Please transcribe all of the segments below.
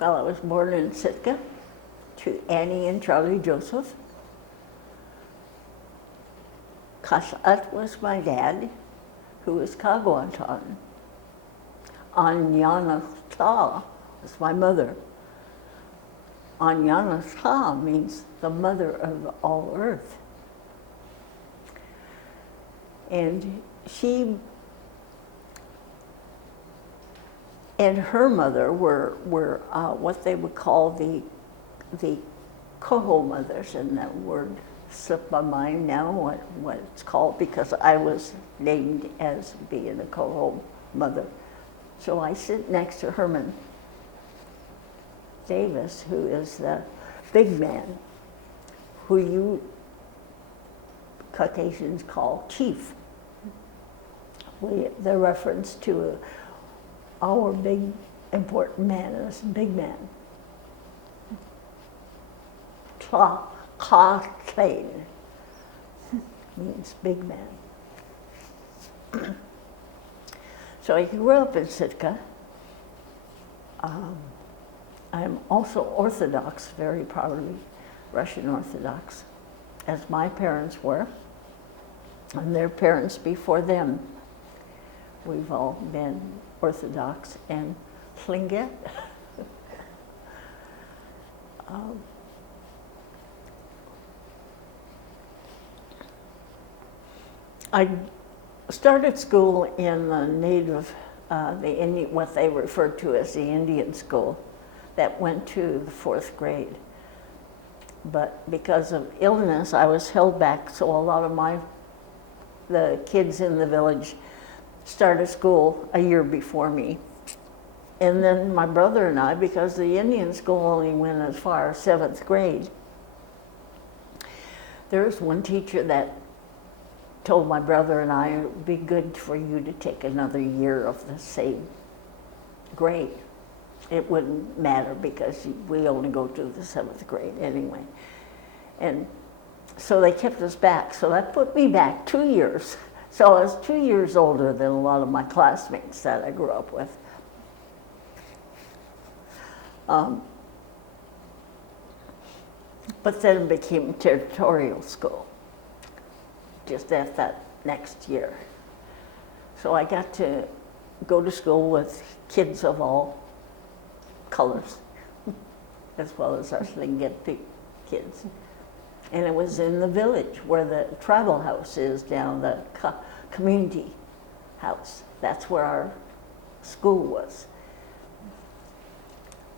Well, I was born in Sitka to Annie and Charlie Joseph. Kasat was my dad, who was Kaguatan. Anyanata was my mother. Anyanata means the mother of all earth. And she and her mother were what they would call the Coho mothers, and that word slipped my mind now what it's called, because I was named as being a Coho mother. So I sit next to Herman Davis, who is the big man, who you Caucasians call chief. The reference to our big important man is big man. Tlain means big man. So I grew up in Sitka. I'm also Orthodox, very proudly Russian Orthodox, as my parents were, and their parents before them. We've all been Orthodox and Tlingit. I started school in the native, the Indian, what they referred to as the Indian school, that went to the 4th grade. But because of illness, I was held back, so a lot of the kids in the village started school a year before me. And then my brother and I, because the Indian school only went as far as 7th grade, there was one teacher that told my brother and I, it would be good for you to take another year of the same grade. It wouldn't matter because we only go to the 7th grade anyway. And so they kept us back. So that put me back 2 years. So I was 2 years older than a lot of my classmates that I grew up with. But then it became territorial school, just at that next year. So I got to go to school with kids of all colors, as well as our Tlingit kids. And it was in the village where the tribal house is down, the community house. That's where our school was.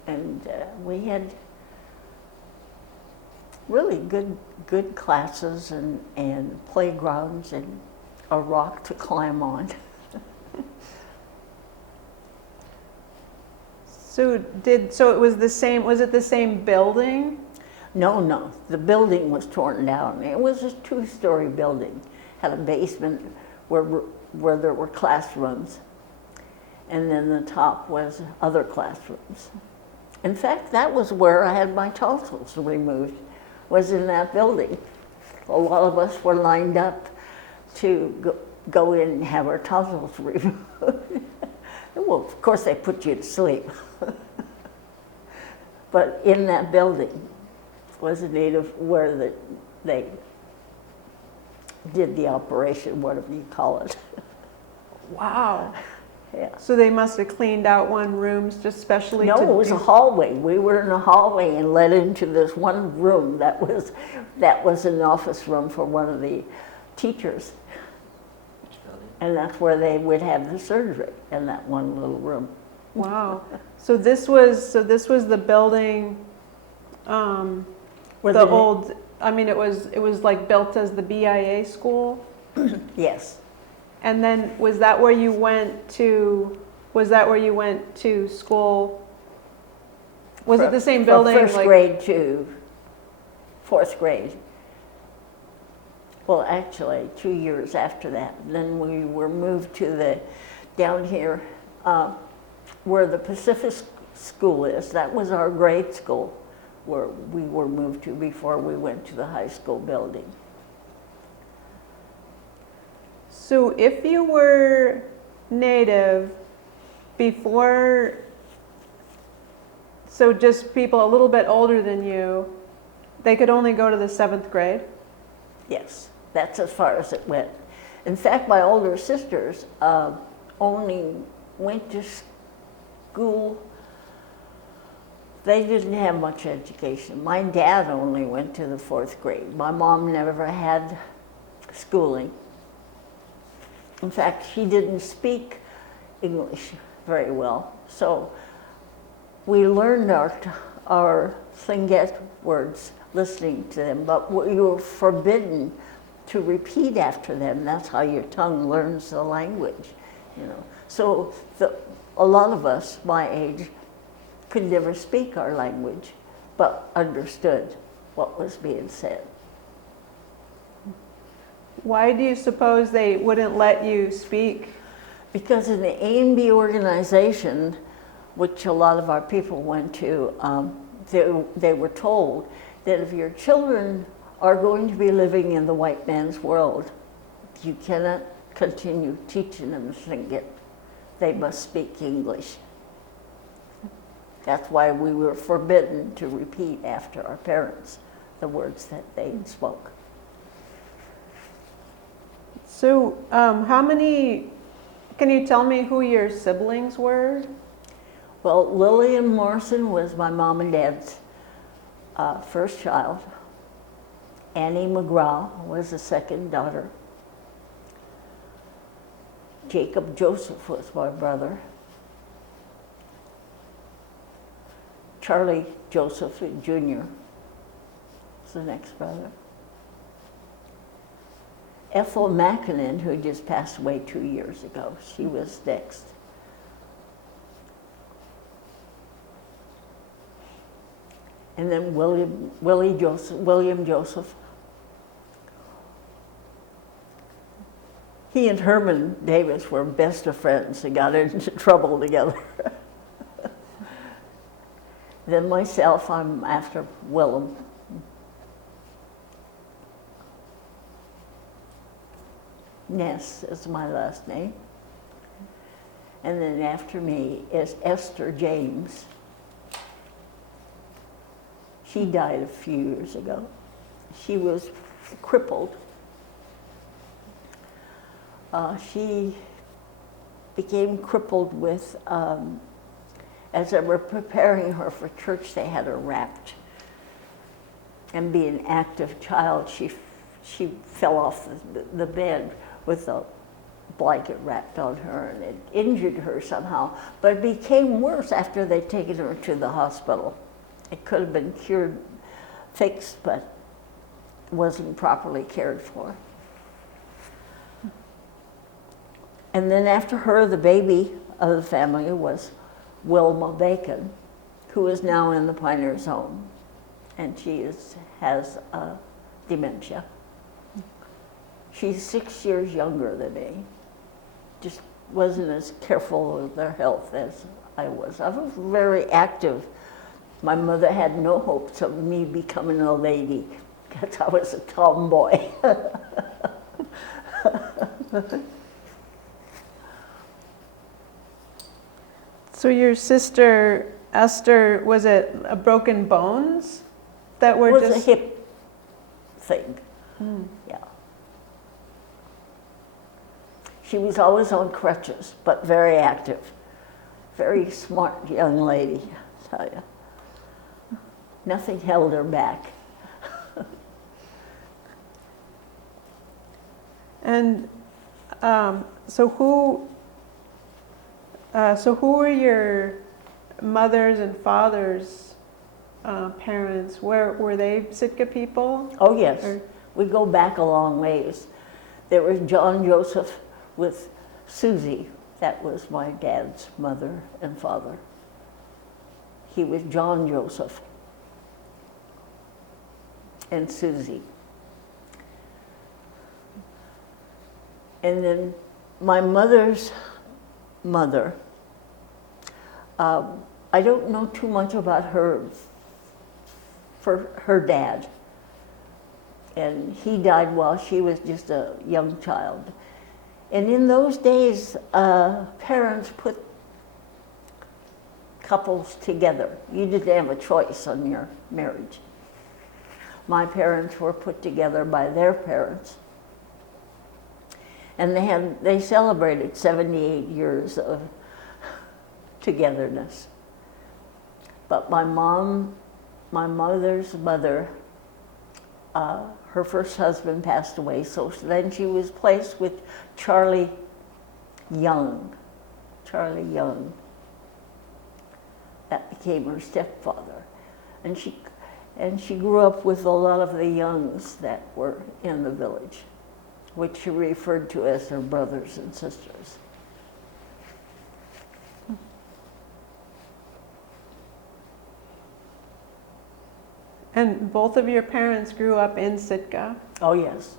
And we had really good classes and playgrounds and a rock to climb on. So it was the same, was it the same building? No, the building was torn down. It was a 2-story building, had a basement where there were classrooms, and then the top was other classrooms. In fact, that was where I had my tonsils removed, was in that building. A lot of us were lined up to go in and have our tonsils removed. Well, of course they put you to sleep. But in that building was a native where they did the operation, whatever you call it. Wow. Yeah. So they must have cleaned out one room just specially No, to it was a hallway. We were in a hallway and led into this one room that was an office room for one of the teachers. And that's where they would have the surgery, in that one little room. Wow. So this was the building, Where the old, I mean, it was like built as the BIA school? Yes. And then was that where you went to school? Was it the same building? From 1st grade to 4th grade. Well, actually, 2 years after that. Then we were moved to down here, where the Pacific School is. That was our grade school, where we were moved to before we went to the high school building. So if you were Native before So just people a little bit older than you, they could only go to the 7th grade? Yes, that's as far as it went. In fact, my older sisters only went to school. They didn't have much education. My dad only went to the 4th grade. My mom never had schooling. In fact, she didn't speak English very well. So we learned our Tlingit words listening to them, but we were forbidden to repeat after them. That's how your tongue learns the language, you know. So a lot of us, my age, could never speak our language, but understood what was being said. Why do you suppose they wouldn't let you speak? Because in the A&B organization, which a lot of our people went to, they were told that if your children are going to be living in the white man's world, you cannot continue teaching them Tlingit. They must speak English. That's why we were forbidden to repeat after our parents the words that they spoke. So can you tell me who your siblings were? Well, Lillian Morrison was my mom and dad's first child. Annie McGraw was the second daughter. Jacob Joseph was my brother. Charlie Joseph Jr. was the next brother. Ethel Mackinnon, who just passed away 2 years ago, she was next. And then William Joseph. He and Herman Davis were best of friends. They got into trouble together. Then myself, I'm after Willem. Ness is my last name. And then after me is Esther James. She died a few years ago. She was crippled. She became crippled with, as they were preparing her for church, they had her wrapped. And being an active child, she fell off the bed with a blanket wrapped on her, and it injured her somehow. But it became worse after they'd taken her to the hospital. It could have been cured, fixed, but wasn't properly cared for. And then after her, the baby of the family was Wilma Bacon, who is now in the Pioneers home, and she has dementia. She's 6 years younger than me. Just wasn't as careful with their health as I was. I was very active. My mother had no hopes of me becoming a lady because I was a tomboy. So your sister Esther, was it a broken bones that were It was just a hip thing. Yeah. She was always on crutches, but very active. Very smart young lady, I tell you. Nothing held her back. And so who were your mother's and father's parents? Were they Sitka people? Oh yes, Or- we go back a long ways. There was John Joseph with Susie. That was my dad's mother and father. He was John Joseph and Susie. And then my mother's mother, I don't know too much about her, for her dad. And he died while she was just a young child. And in those days, parents put couples together. You didn't have a choice on your marriage. My parents were put together by their parents. And they celebrated 78 years of togetherness. But my mother's mother, her first husband passed away, so then she was placed with Charlie Young. That became her stepfather. And she grew up with a lot of the Youngs that were in the village, which she referred to as her brothers and sisters. And both of your parents grew up in Sitka? Oh, yes.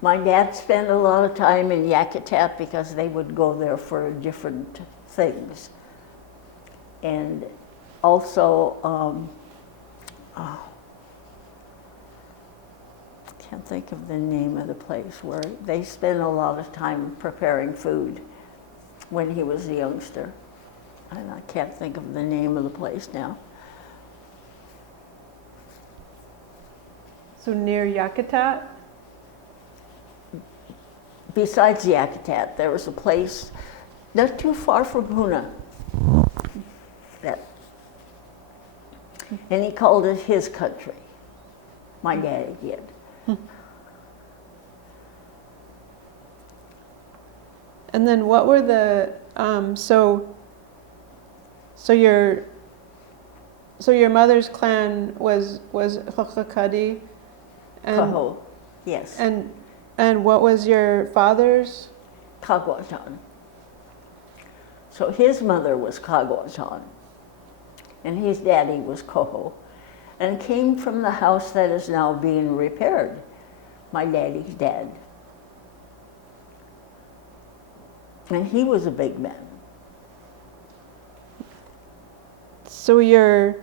My dad spent a lot of time in Yakutat because they would go there for different things. And also, can't think of the name of the place where they spent a lot of time preparing food when he was a youngster. And I can't think of the name of the place now. So near Yakutat? Besides Yakutat, there was a place not too far from Huna. And he called it his country. My daddy did. And then what were the so your mother's clan was Hokakadi and Coho, yes. And what was your father's? Kagwatan. So his mother was Kagwatan, and his daddy was Coho, and came from the house that is now being repaired, my daddy's dad. And he was a big man. So your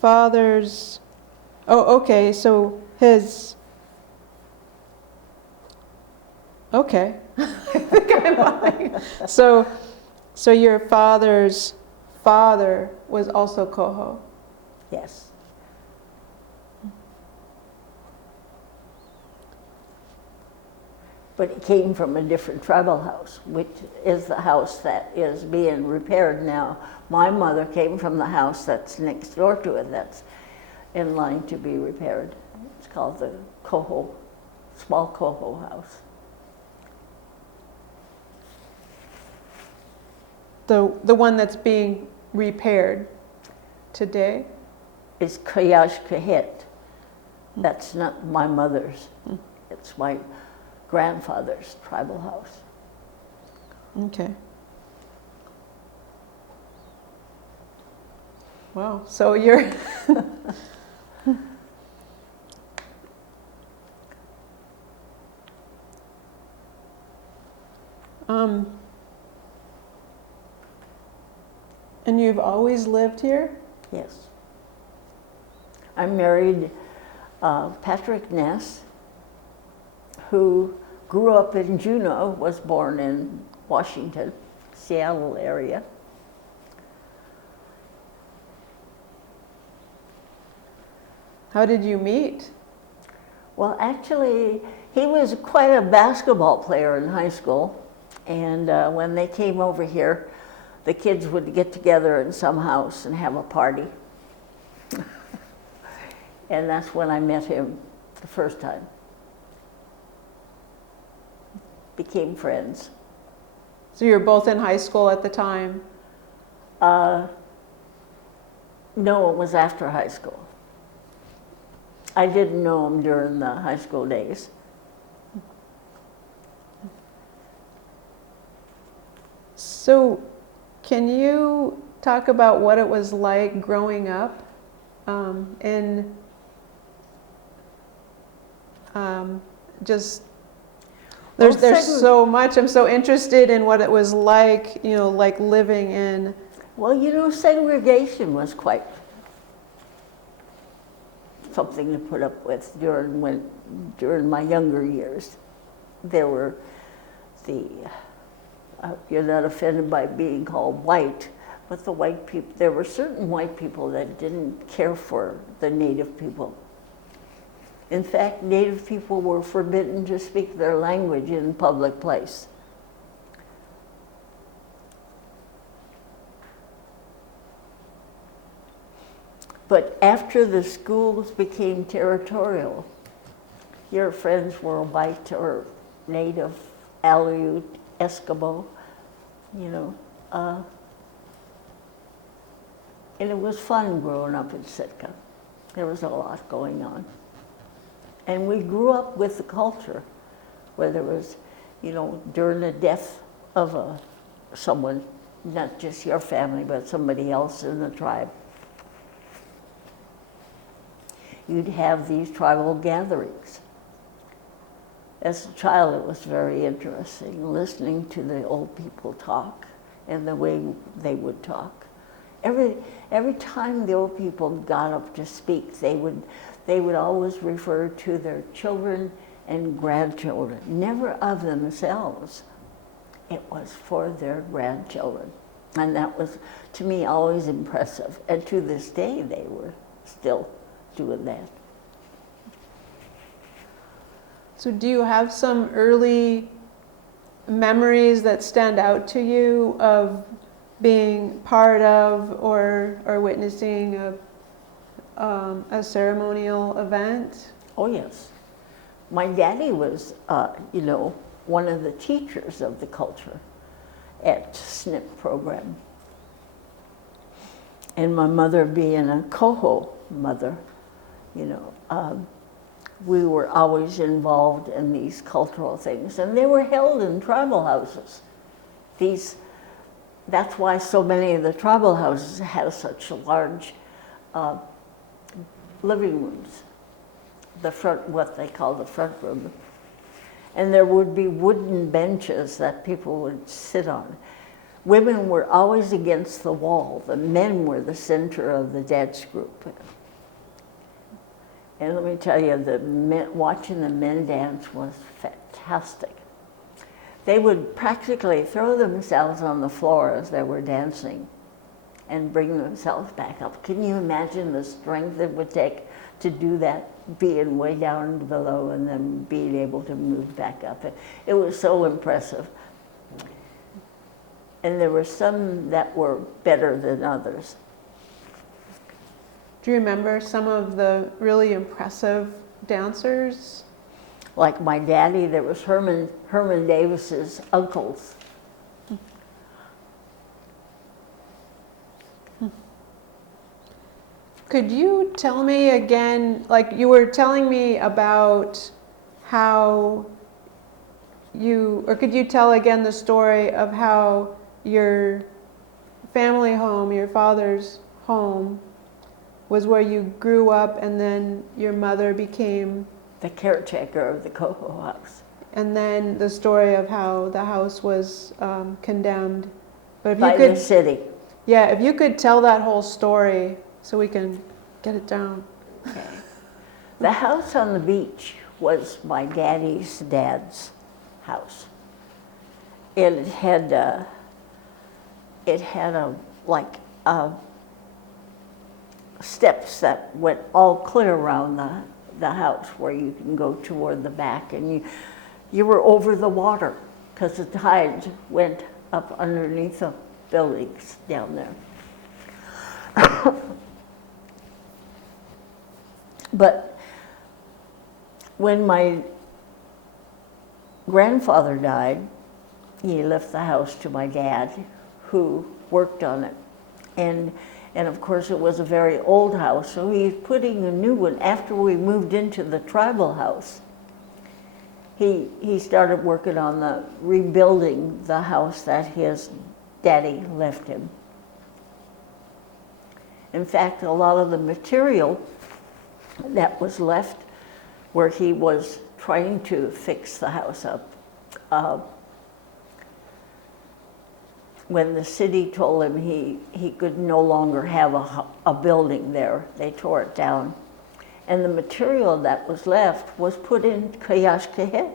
father's, oh, okay, so his, okay. I think I'm lying. So your father's father was also Coho? Yes. But it came from a different tribal house, which is the house that is being repaired now. My mother came from the house that's next door to it, that's in line to be repaired. It's called the Coho, small Coho house. The one that's being repaired today? It's Kayash Kahit. That's not my mother's. It's my grandfather's tribal house. Okay. Wow. So you're and you've always lived here? Yes. I married Patrick Ness, who grew up in Juneau, was born in Washington, Seattle area. How did you meet? Well, actually, he was quite a basketball player in high school, and when they came over here, the kids would get together in some house and have a party. And that's when I met him the first time. Became friends. So you were both in high school at the time? No, it was after high school. I didn't know him during the high school days. So can you talk about what it was like growing up in just there's so much. I'm so interested in what it was like, you know, like living in. Well, you know, segregation was quite something to put up with during my younger years. There were the you're not offended by being called white, but the white people, there were certain white people that didn't care for the Native people. In fact, Native people were forbidden to speak their language in public place. But after the schools became territorial, your friends were white or Native, Aleut, Eskimo, you know. And it was fun growing up in Sitka. There was a lot going on. And we grew up with the culture where there was, you know, during the death of someone, not just your family, but somebody else in the tribe, you'd have these tribal gatherings. As a child, it was very interesting, listening to the old people talk and the way they would talk. Every time the old people got up to speak, they would always refer to their children and grandchildren, never of themselves. It was for their grandchildren. And that was, to me, always impressive. And to this day, they were still doing that. So do you have some early memories that stand out to you of being part of or witnessing a ceremonial event? Oh, yes. My daddy was, you know, one of the teachers of the culture at SNP program. And my mother being a Coho mother, you know, we were always involved in these cultural things. And they were held in tribal houses. That's why so many of the tribal houses have such large living rooms, the front, what they call the front room. And there would be wooden benches that people would sit on. Women were always against the wall. The men were the center of the dance group. And let me tell you, watching the men dance was fantastic. They would practically throw themselves on the floor as they were dancing and bring themselves back up. Can you imagine the strength it would take to do that, being way down below and then being able to move back up? It was so impressive. And there were some that were better than others. Do you remember some of the really impressive dancers? Like my daddy, there was Herman Davis's uncles. Could you tell me again, like you were telling me about how could you tell again the story of how your family home, your father's home, was where you grew up and then your mother became the caretaker of the Coho house. And then the story of how the house was condemned. But if by you could, the city. Yeah, if you could tell that whole story so we can get it down. Okay. The house on the beach was my dad's house. It had steps that went all clear around the house where you can go toward the back, and you were over the water because the tides went up underneath the buildings down there. But when my grandfather died, he left the house to my dad, who worked on it. And of course it was a very old house, so he's putting a new one. After we moved into the tribal house, he started working on rebuilding the house that his daddy left him. In fact, a lot of the material that was left where he was trying to fix the house up, when the city told him he could no longer have a building there, they tore it down. And the material that was left was put in Kayashkahe.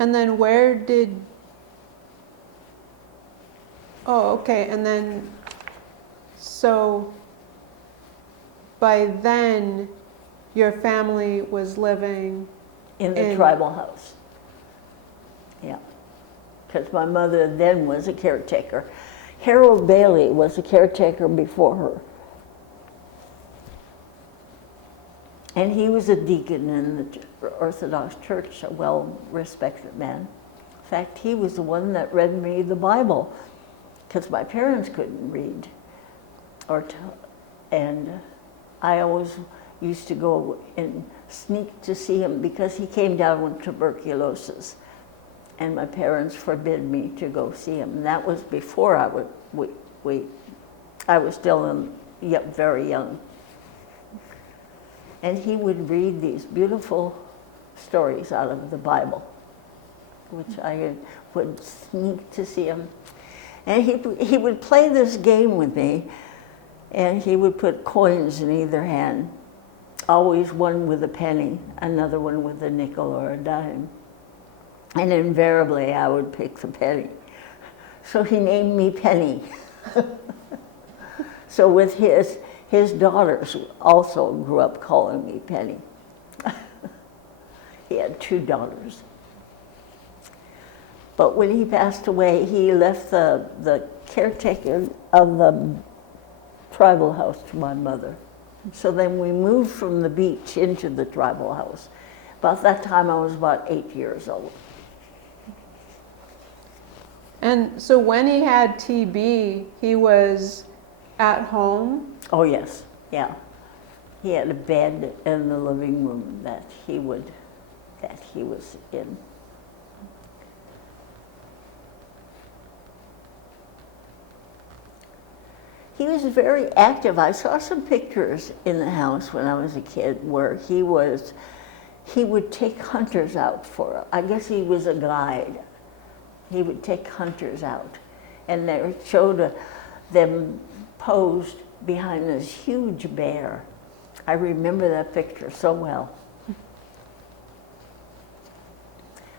And then where did, oh, okay, and then, so by then, your family was living In the tribal house. Yeah. Because my mother then was a caretaker. Harold Bailey was a caretaker before her. And he was a deacon in the Orthodox Church, a well-respected man. In fact, he was the one that read me the Bible, because my parents couldn't read. And I always used to go and sneak to see him because he came down with tuberculosis. And my parents forbid me to go see him. And that was before I was still very young. And he would read these beautiful stories out of the Bible, which I would sneak to see him. And he would play this game with me, and he would put coins in either hand, always one with a penny, another one with a nickel or a dime. And invariably I would pick the penny. So he named me Penny. So with his daughters also grew up calling me Penny. He had 2 daughters. But when he passed away, he left the caretaker of the tribal house to my mother. So then we moved from the beach into the tribal house. About that time I was about 8 years old. And so when he had TB, he was at home? Oh yes, yeah. He had a bed in the living room that he was in. He was very active. I saw some pictures in the house when I was a kid where he would take hunters out I guess he was a guide. He would take hunters out, and they showed them posed behind this huge bear. I remember that picture so well.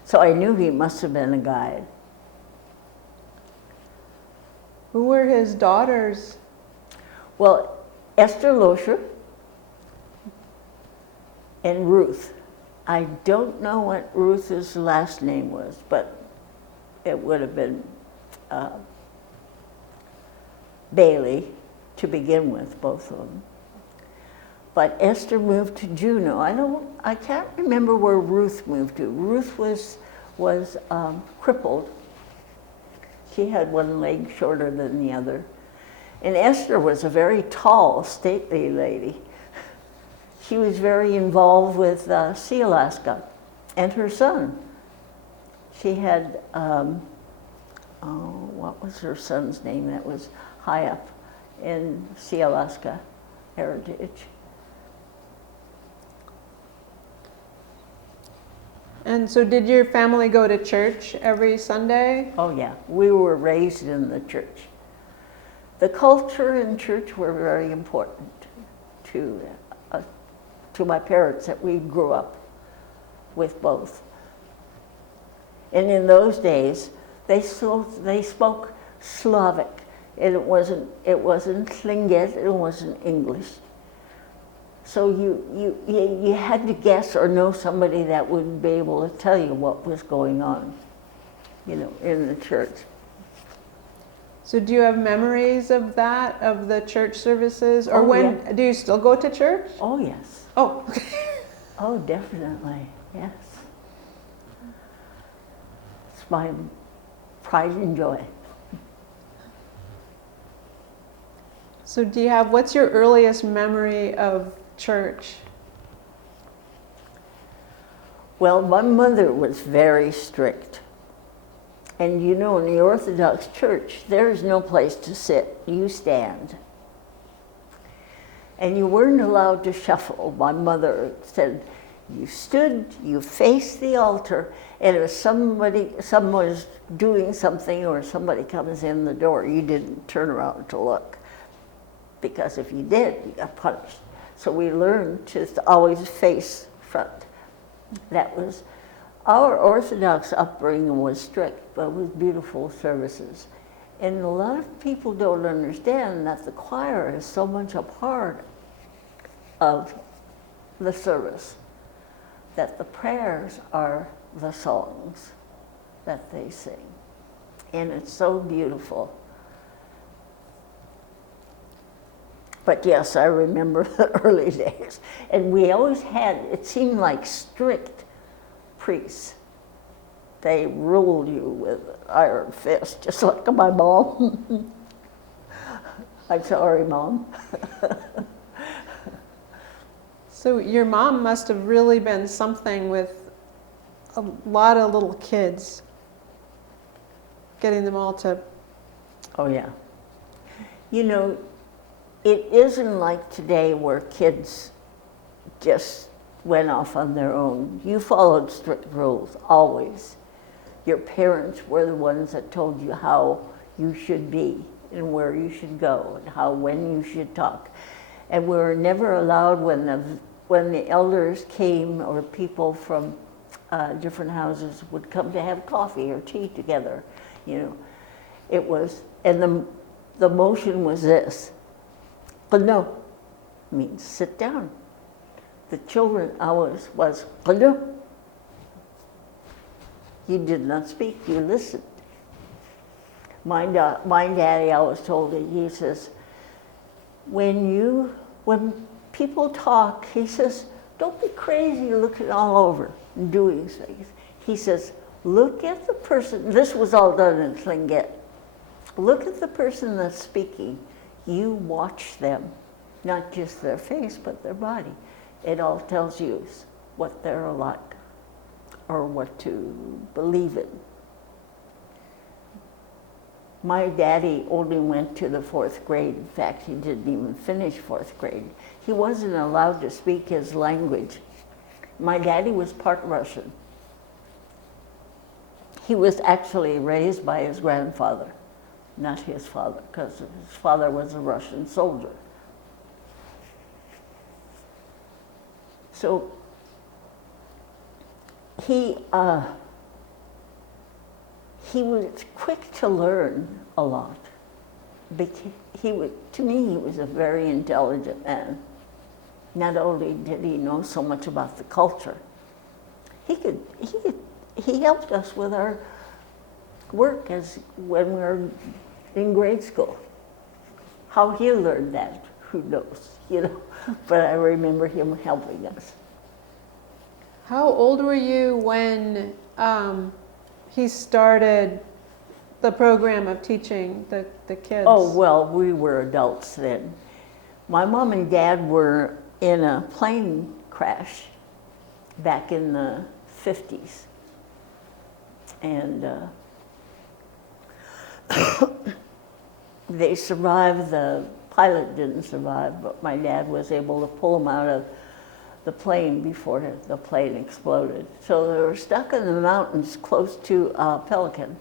So I knew he must have been a guide. Who were his daughters? Well, Esther Loescher and Ruth. I don't know what Ruth's last name was, but it would have been Bailey to begin with, both of them. But Esther moved to Juneau. I can't remember where Ruth moved to. Ruth was crippled. She had one leg shorter than the other. And Esther was a very tall, stately lady. She was very involved with Sea Alaska and her son. She had, what was her son's name that was high up in Sea Alaska Heritage? And so did your family go to church every Sunday? Oh yeah, we were raised in the church. The culture and church were very important to my parents, that we grew up with both. And in those days, they spoke Slavic, and it wasn't Tlingit, it wasn't English. So you had to guess or know somebody that would be able to tell you what was going on, in the church. So do you have memories of that, of the church services? Or yeah. Do you still go to church? Oh yes. Oh. Oh, definitely, yes. It's my pride and joy. So what's your earliest memory of church? Well, my mother was very strict. And in the Orthodox Church, there's no place to sit. You stand. And you weren't allowed to shuffle. My mother said, you stood, you faced the altar, and if someone was doing something or somebody comes in the door, you didn't turn around to look. Because if you did, you got punished. So we learned to always face front. That was Our Orthodox upbringing was strict, but with beautiful services. And a lot of people don't understand that the choir is so much a part of the service, that the prayers are the songs that they sing. And it's so beautiful. But yes, I remember the early days. And we always had, it seemed like strict priests. They ruled you with iron fist, just like my mom. I'm sorry, Mom. So your mom must have really been something with a lot of little kids, getting them all to... Oh, yeah. You know, it isn't like today where kids just went off on their own. You followed strict rules, always. Your parents were the ones that told you how you should be and where you should go and when you should talk. And we were never allowed when the elders came or people from different houses would come to have coffee or tea together, you know. It was, and the motion was this. Qanu means sit down. The children always was qanu. You did not speak, you listened. My daddy always told me, he says, when people talk, he says, don't be crazy looking all over and doing things. He says, look at the person, this was all done in Tlingit. Look at the person that's speaking. You watch them, not just their face, but their body. It all tells you what they're like or what to believe in. My daddy only went to the 4th grade. In fact, he didn't even finish 4th grade. He wasn't allowed to speak his language. My daddy was part Russian. He was actually raised by his grandfather, not his father, because his father was a Russian soldier. So he was quick to learn a lot. To me, he was a very intelligent man. Not only did he know so much about the culture, he helped us with our work when we were in grade school. How he learned that, who knows, you know? But I remember him helping us. How old were you when he started the program of teaching the kids? Oh, well, we were adults then. My mom and dad were in a plane crash back in the 50s. And they survived. The pilot didn't survive, but my dad was able to pull them out of the plane before the plane exploded. So they were stuck in the mountains close to Pelican,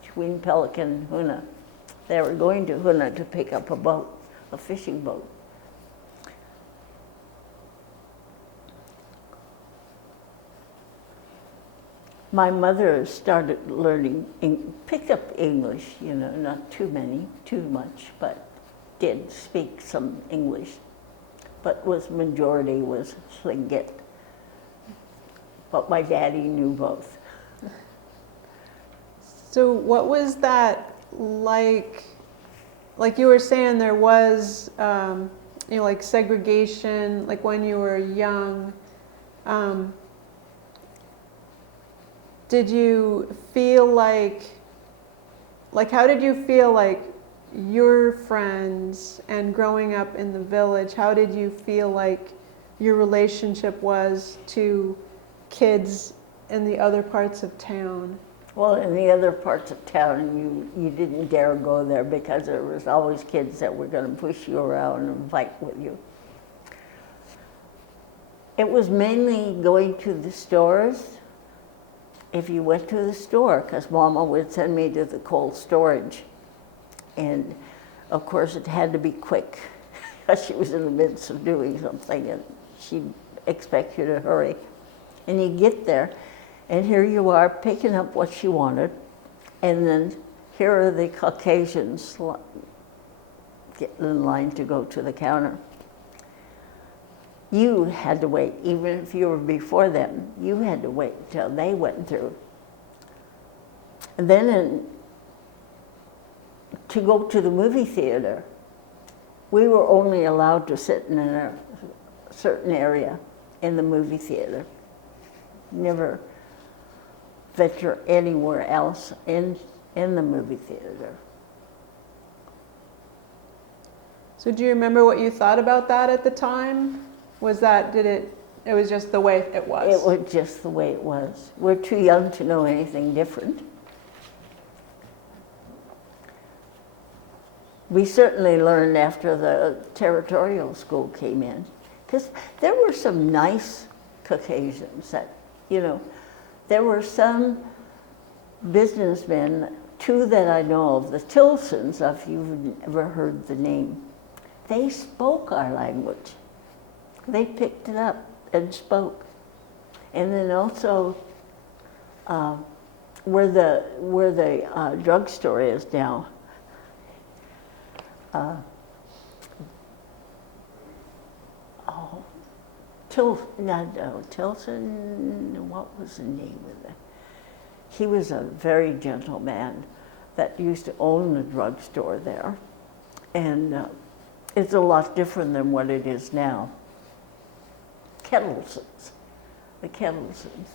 between Pelican and Huna. They were going to Huna to pick up a boat, a fishing boat. My mother started learning, picked up English, you know, not too much, but did speak some English. But majority was Tlingit. But my daddy knew both. So what was that like? Like you were saying, there was, like segregation, like when you were young. Did you feel like how did you feel like your friends and growing up in the village, how did you feel like your relationship was to kids in the other parts of town? Well, in the other parts of town, you didn't dare go there because there was always kids that were going to push you around and fight with you. It was mainly going to the stores. If you went to the store, because Mama would send me to the cold storage. And of course it had to be quick because she was in the midst of doing something and she'd expect you to hurry. And you get there And here you are picking up what she wanted, and then here are the Caucasians getting in line to go to the counter. You had to wait, even if you were before them, you had to wait till they went through. And then to go to the movie theater, we were only allowed to sit in a certain area in the movie theater. Never venture anywhere else in the movie theater. So do you remember what you thought about that at the time? It was just the way it was? It was just the way it was. We're too young to know anything different. We certainly learned after the territorial school came in, because there were some nice Caucasians that, there were some businessmen, two that I know of, the Tilsons, if you've ever heard the name, they spoke our language. They picked it up and spoke. And then also, where the drugstore is now, Tilson, what was the name of it? He was a very gentle man that used to own the drugstore there. And it's a lot different than what it is now. Kettlesons, the Kettlesons.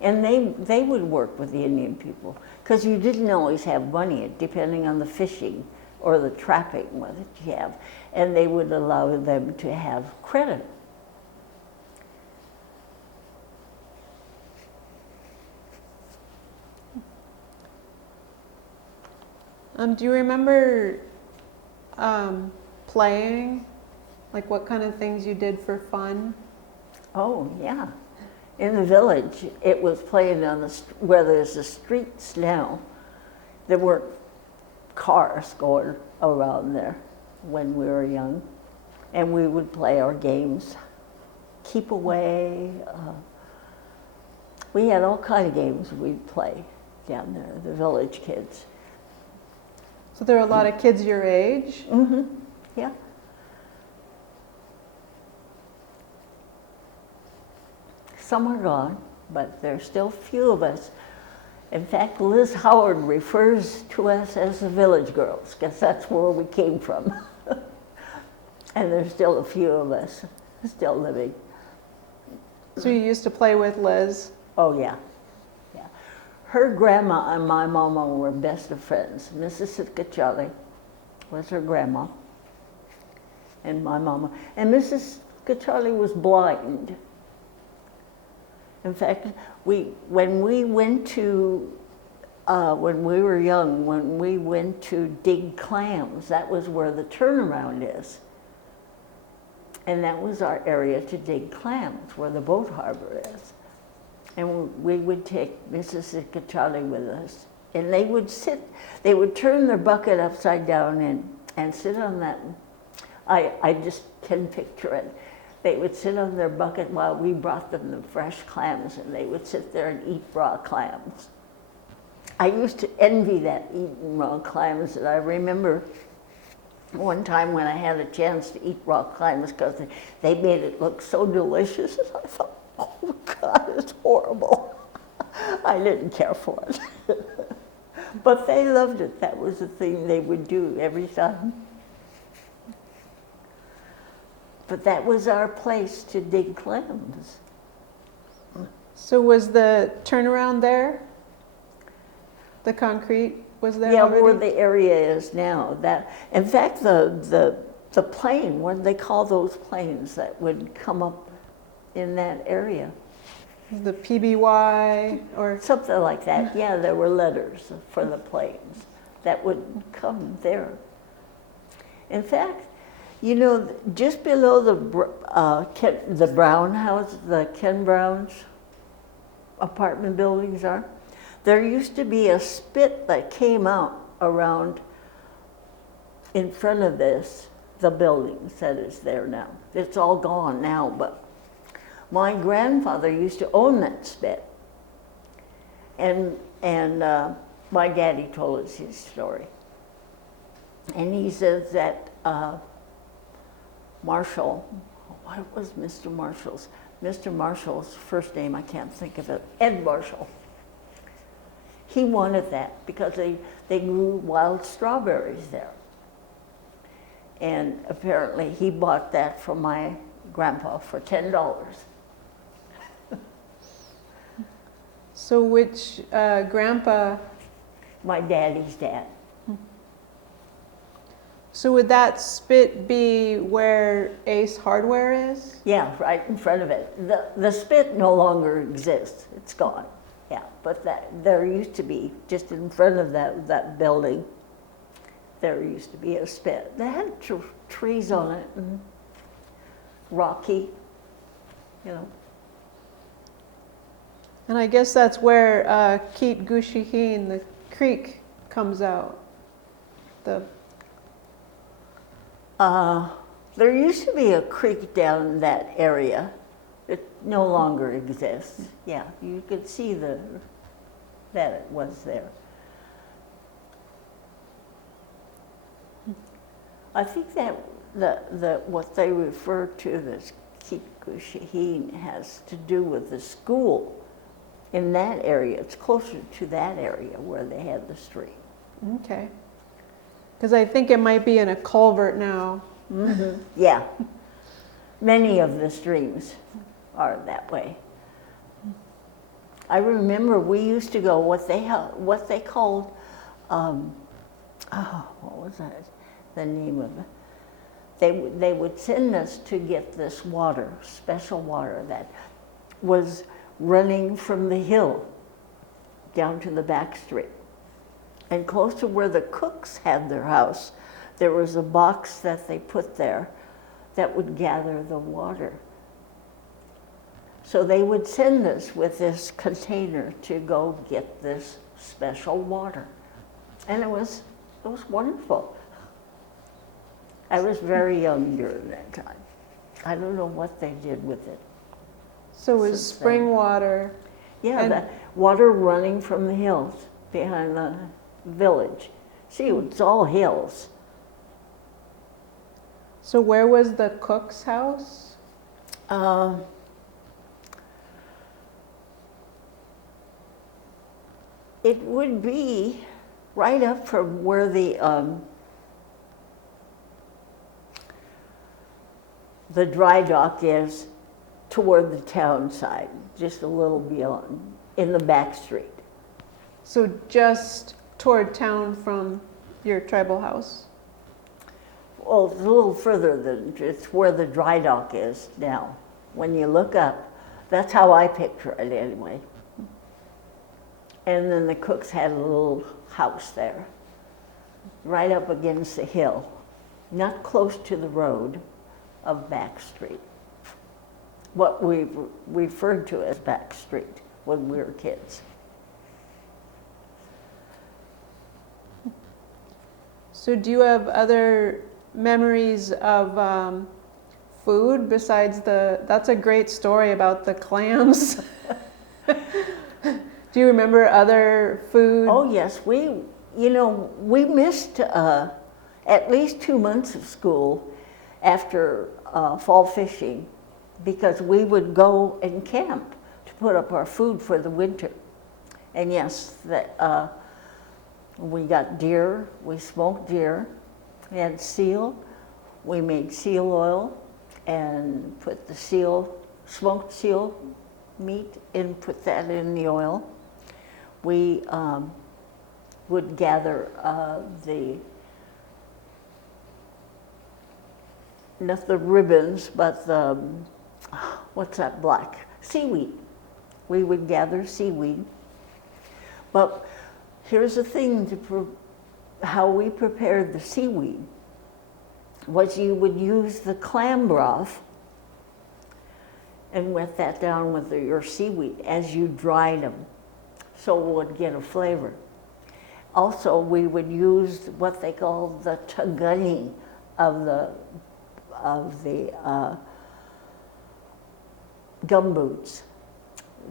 And they would work with the Indian people, because you didn't always have money, depending on the fishing or the trapping that you have. And they would allow them to have credit. Do you remember playing? Like what kind of things you did for fun? Oh, yeah. In the village, it was playing on where there's the streets now. There weren't cars going around there when we were young. And we would play our games. Keep away. We had all kinds of games we'd play down there, the village kids. So there were a lot of kids your age? Mm-hmm, yeah. Some are gone, but there's still few of us. In fact, Liz Howard refers to us as the village girls, because that's where we came from. And there's still a few of us still living. So you used to play with Liz? Oh, yeah. Yeah. Her grandma and my mama were best of friends. Mrs. Sitka was her grandma, and my mama. And Mrs. Sitka was blind. In fact, when we went to, when we were young, when we went to dig clams, that was where the turnaround is. And that was our area to dig clams, where the boat harbor is. And we would take Mrs. Sitka with us. And they would turn their bucket upside down and sit on that. I just can picture it. They would sit on their bucket while we brought them the fresh clams, and they would sit there and eat raw clams. I used to envy that, eating raw clams, and I remember one time when I had a chance to eat raw clams because they made it look so delicious, and I thought, oh God, it's horrible. I didn't care for it. But they loved it. That was the thing they would do every time. But that was our place to dig clams. So was the turnaround there? The concrete was there already? Where the area is now. In fact, the plane, what do they call those planes that would come up in that area? The PBY or? Something like that. Yeah, there were letters for the planes that would come there. In fact, just below the Brown house, the Ken Brown's apartment buildings are, there used to be a spit that came out around in front of this the buildings that is there now. It's all gone now, but my grandfather used to own that spit. And my daddy told us his story. And he says that Marshall, what was Mr. Marshall's? Mr. Marshall's first name, I can't think of it, Ed Marshall. He wanted that because they grew wild strawberries there. And apparently he bought that from my grandpa for $10. So which grandpa? My daddy's dad. So would that spit be where Ace Hardware is? Yeah, right in front of it. The spit no longer exists. It's gone. Yeah, but there used to be, just in front of that building, there used to be a spit. They had trees on it and rocky, you know. And I guess that's where Keet Gushihin, the creek, comes out. There used to be a creek down in that area. It no longer exists. Yeah, you could see that it was there. I think that what they refer to as Keet Gushihin has to do with the school in that area. It's closer to that area where they had the stream. Okay. Because I think it might be in a culvert now. Mm-hmm. Yeah. Many of the streams are that way. I remember we used to go what they called, what was that? The name of it? They would send us to get this water, special water that was running from the hill down to the back street. And close to where the Cooks had their house, there was a box that they put there that would gather the water. So they would send us with this container to go get this special water. And it was wonderful. I was very young during that time. I don't know what they did with it. So it was spring water. Yeah, the water running from the hills behind the village. See, it's all hills. So where was the Cook's house? It would be right up from where the dry dock is toward the town side, just a little beyond, in the back street. So just toward town from your tribal house? Well, it's a little further than, it's where the dry dock is now. When you look up, that's how I picture it anyway. And then the Cooks had a little house there, right up against the hill, not close to the road of Back Street. What we referred to as Back Street when we were kids. So do you have other memories of food besides that's a great story about the clams. Do you remember other food? Oh yes, we missed at least 2 months of school after fall fishing because we would go and camp to put up our food for the winter. And yes, we got deer, we smoked deer, we had seal, we made seal oil and put the smoked seal meat and put that in the oil. We would gather not the ribbons, but what's that black? Seaweed. We would gather seaweed. But here's the thing how we prepared the seaweed was you would use the clam broth and wet that down with your seaweed as you dried them, so it would get a flavor. Also, we would use what they call the tagunni of the gumboots.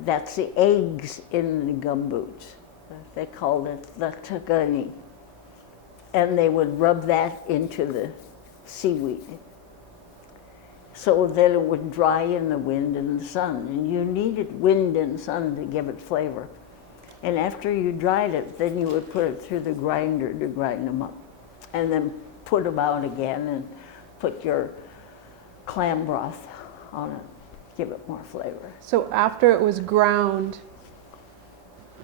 That's the eggs in the gumboots. They called it the tagani. And they would rub that into the seaweed. So then it would dry in the wind and the sun. And you needed wind and sun to give it flavor. And after you dried it, then you would put it through the grinder to grind them up. And then put them out again and put your clam broth on it, give it more flavor. So after it was ground,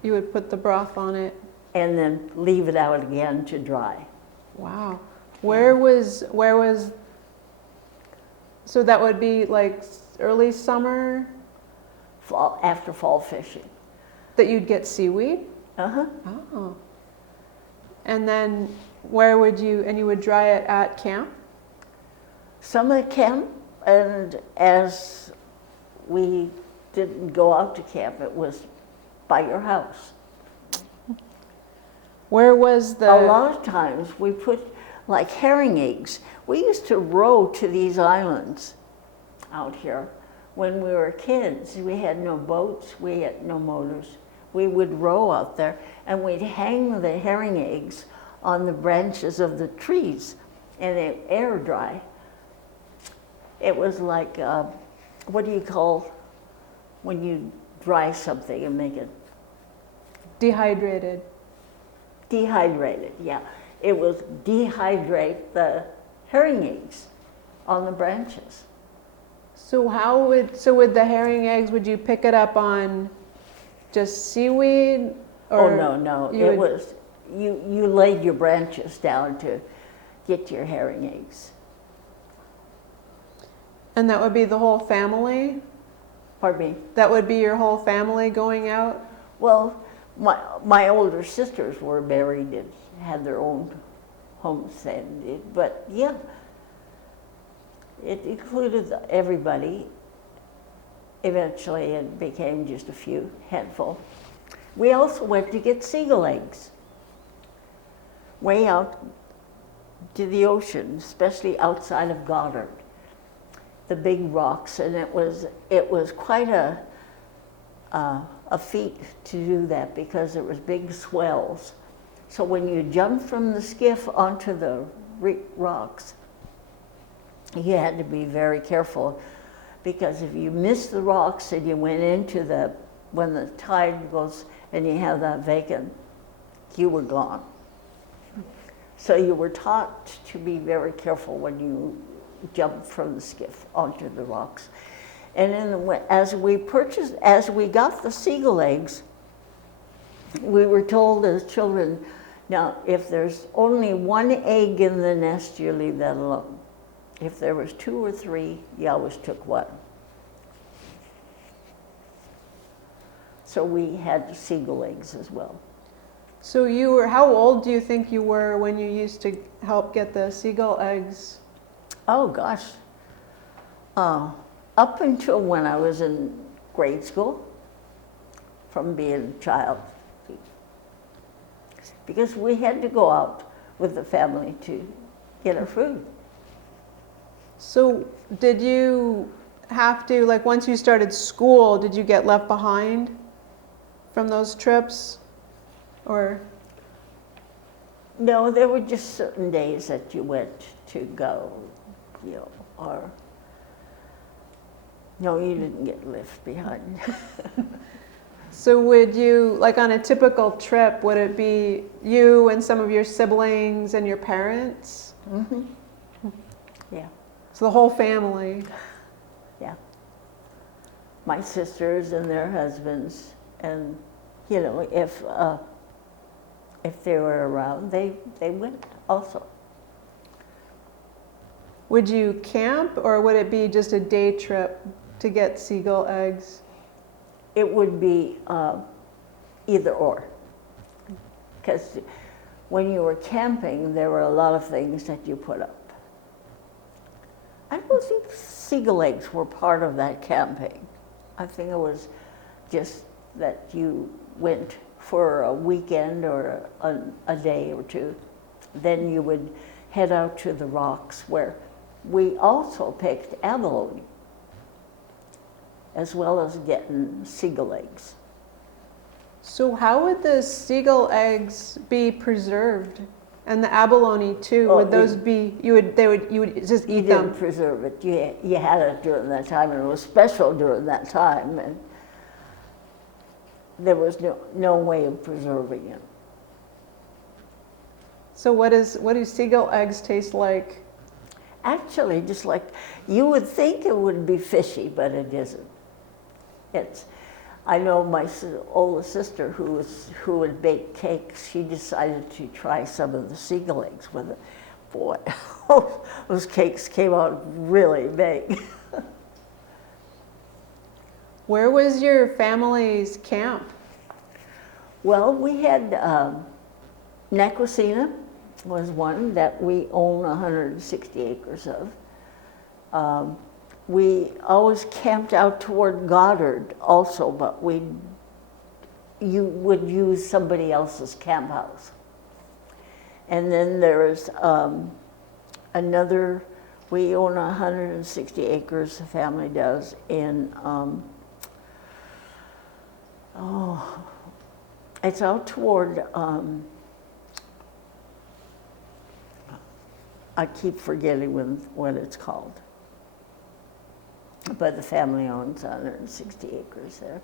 you would put the broth on it? And then leave it out again to dry. Wow. Where was, so that would be like early summer? Fall, after fall fishing. That you'd get seaweed? Uh-huh. Oh. And then where would you, and you would dry it at camp? Some at camp, and as we didn't go out to camp, it was by your house. Where was the... A lot of times we put like herring eggs. We used to row to these islands out here when we were kids. We had no boats, we had no motors. We would row out there and we'd hang the herring eggs on the branches of the trees and they air dry. It was like, what do you call when you dry something and make it? Dehydrated. Dehydrated, yeah. It was dehydrate the herring eggs on the branches. So how would, so with the herring eggs, would you pick it up on just seaweed? Or Oh, no. you It would- was, you laid your branches down to get your herring eggs. And that would be the whole family? Pardon me? That would be your whole family going out? Well, my older sisters were married and had their own homestead, but yeah, it included everybody. Eventually it became just a few, handful. We also went to get seagull eggs, way out to the ocean, especially outside of Goddard, the big rocks, and it was quite a feat to do that because there was big swells. So when you jumped from the skiff onto the rocks, you had to be very careful because if you missed the rocks and you went into when the tide goes and you have that vacant, you were gone. So you were taught to be very careful when you jumped from the skiff onto the rocks. And then as we got the seagull eggs, we were told as children, now if there's only one egg in the nest, you leave that alone. If there was 2 or 3, you always took one. So we had seagull eggs as well. So you were, how old do you think you were when you used to help get the seagull eggs? Oh gosh, up until when I was in grade school, from being a child. Because we had to go out with the family to get our food. So did you have to, like once you started school, did you get left behind from those trips? Or? No, there were just certain days that you went to go, you know, or no, you didn't get left behind. So would you, like on a typical trip, would it be you and some of your siblings and your parents? Mm-hmm. Yeah. So the whole family? Yeah. My sisters and their husbands, and you know, if they were around, they went also. Would you camp or would it be just a day trip to get seagull eggs? It would be either or. Because when you were camping, there were a lot of things that you put up. I don't think seagull eggs were part of that camping. I think it was just that you went for a weekend or a day or two. Then you would head out to the rocks where we also picked abalone, as well as getting seagull eggs. So how would the seagull eggs be preserved? And the abalone too, Oh, would those be, you would just You eat didn't them? preserve it. You had it during that time, and it was special during that time, and there was no way of preserving it. So what do seagull eggs taste like? Actually, just like you would think it would be fishy, but it isn't. I know my older sister who would bake cakes. She decided to try some of the seagull eggs with it. Boy, those cakes came out really big. Where was your family's camp? Well, we had Nakwasina was one that we own 160 acres of. We always camped out toward Goddard also, but you would use somebody else's camp house. And then there's another, we own 160 acres, the family does, in, it's out toward, I keep forgetting what it's called. But the family owns 160 acres there.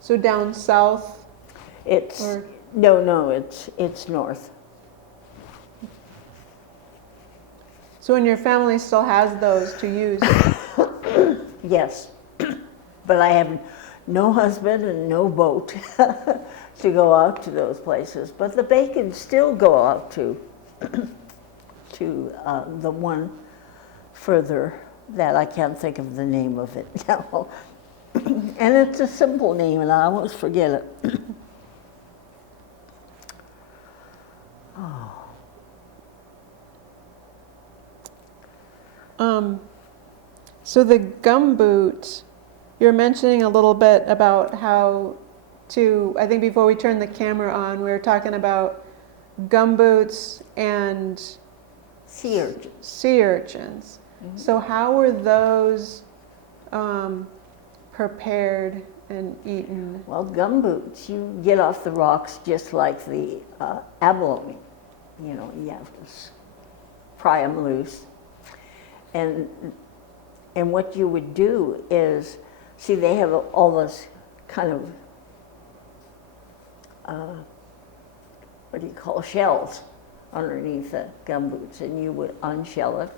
So down south? No, it's north. So and your family still has those to use? Yes, but I have no husband and no boat to go out to those places. But the Bacons still go out to the one further that I can't think of the name of it now. And it's a simple name, and I almost forget it. So the gumboot, you're mentioning a little bit about how I think before we turned the camera on, we were talking about gumboots and Sea urchins. Sea urchins. Mm-hmm. So how were those prepared and eaten? Well, gumboots, you get off the rocks just like the abalone. You know, you have to pry them loose. And what you would do is, see, they have all this kind of, what do you call, shells underneath the gumboots, and you would unshell it.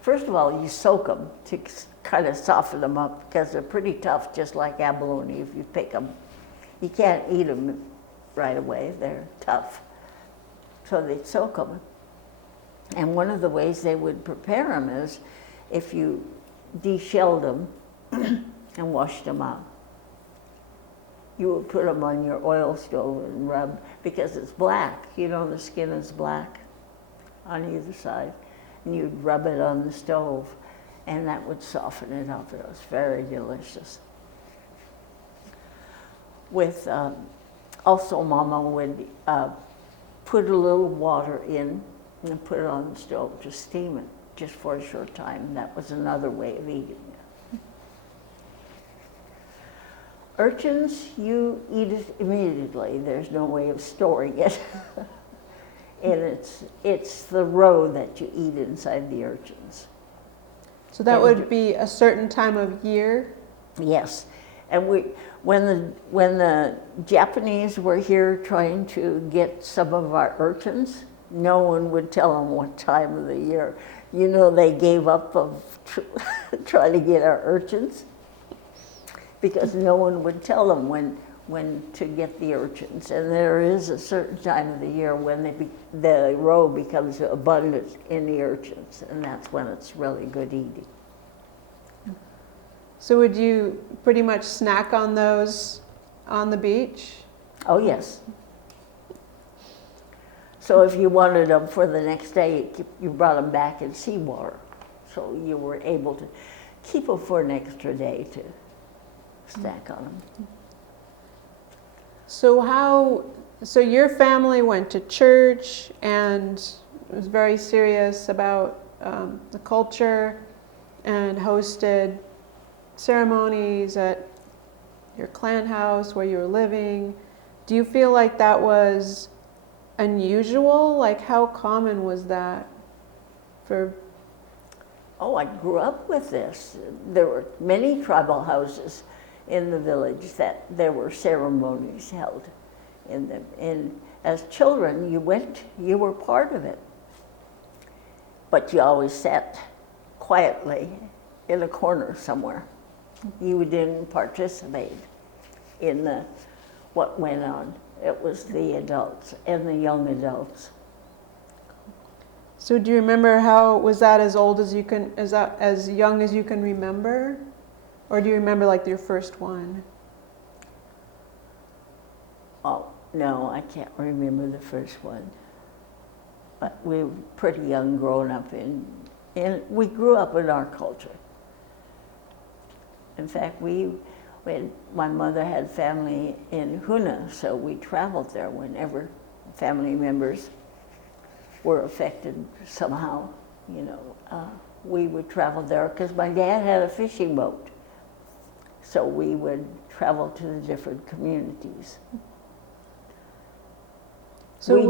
First of all, you soak them to kind of soften them up because they're pretty tough, just like abalone if you pick them. You can't eat them right away, they're tough. So they'd soak them. And one of the ways they would prepare them is if you de-shelled them and washed them out. You would put them on your oil stove and rub, because it's black, you know, the skin is black on either side. And you'd rub it on the stove, and that would soften it up. It was very delicious. With, also Mama would put a little water in and put it on the stove to steam it just for a short time. That was another way of eating it. Urchins, you eat it immediately. There's no way of storing it. And it's the roe that you eat inside the urchins. So that would be a certain time of year? Yes. And when the Japanese were here trying to get some of our urchins, no one would tell them what time of the year. You know, they gave up of trying to get our urchins because no one would tell them when to get the urchins. And there is a certain time of the year when the roe becomes abundant in the urchins, and that's when it's really good eating. So would you pretty much snack on those on the beach? Oh, yes. So if you wanted them for the next day, you brought them back in seawater. So you were able to keep them for an extra day to snack on them. So how So your family went to church and was very serious about the culture and hosted ceremonies at your clan house where you were living. Do you feel like that was unusual? Like, how common was that for? Oh, I grew up with this. There were many tribal houses in the village that there were ceremonies held in them. And as children, you were part of it. But you always sat quietly in a corner somewhere. You didn't participate in what went on. It was the adults and the young adults. So do you remember how, was that as old as you can, is that as young as you can remember? Or do you remember like your first one? Oh, no, I can't remember the first one. But we were pretty young growing up and we grew up in our culture. In fact, my mother had family in Huna, so we traveled there whenever family members were affected somehow. We would travel there because my dad had a fishing boat. So we would travel to the different communities. So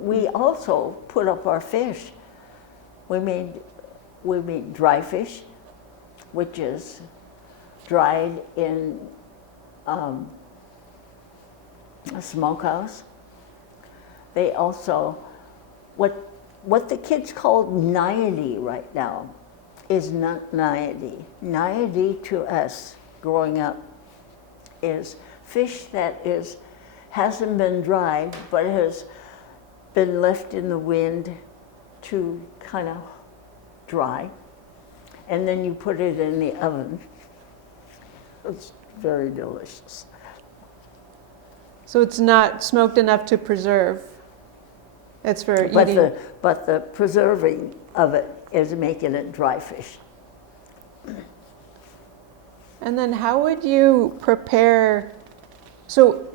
we also put up our fish. We made dry fish, which is dried in a smokehouse. They also, what the kids call naidi right now is not naidi. Naidi to us growing up is fish that hasn't been dried but has been left in the wind to kind of dry, and then you put it in the oven. It's very delicious. So it's not smoked enough to preserve. It's for eating. But the preserving of it is making it dry fish. And then how would you prepare, so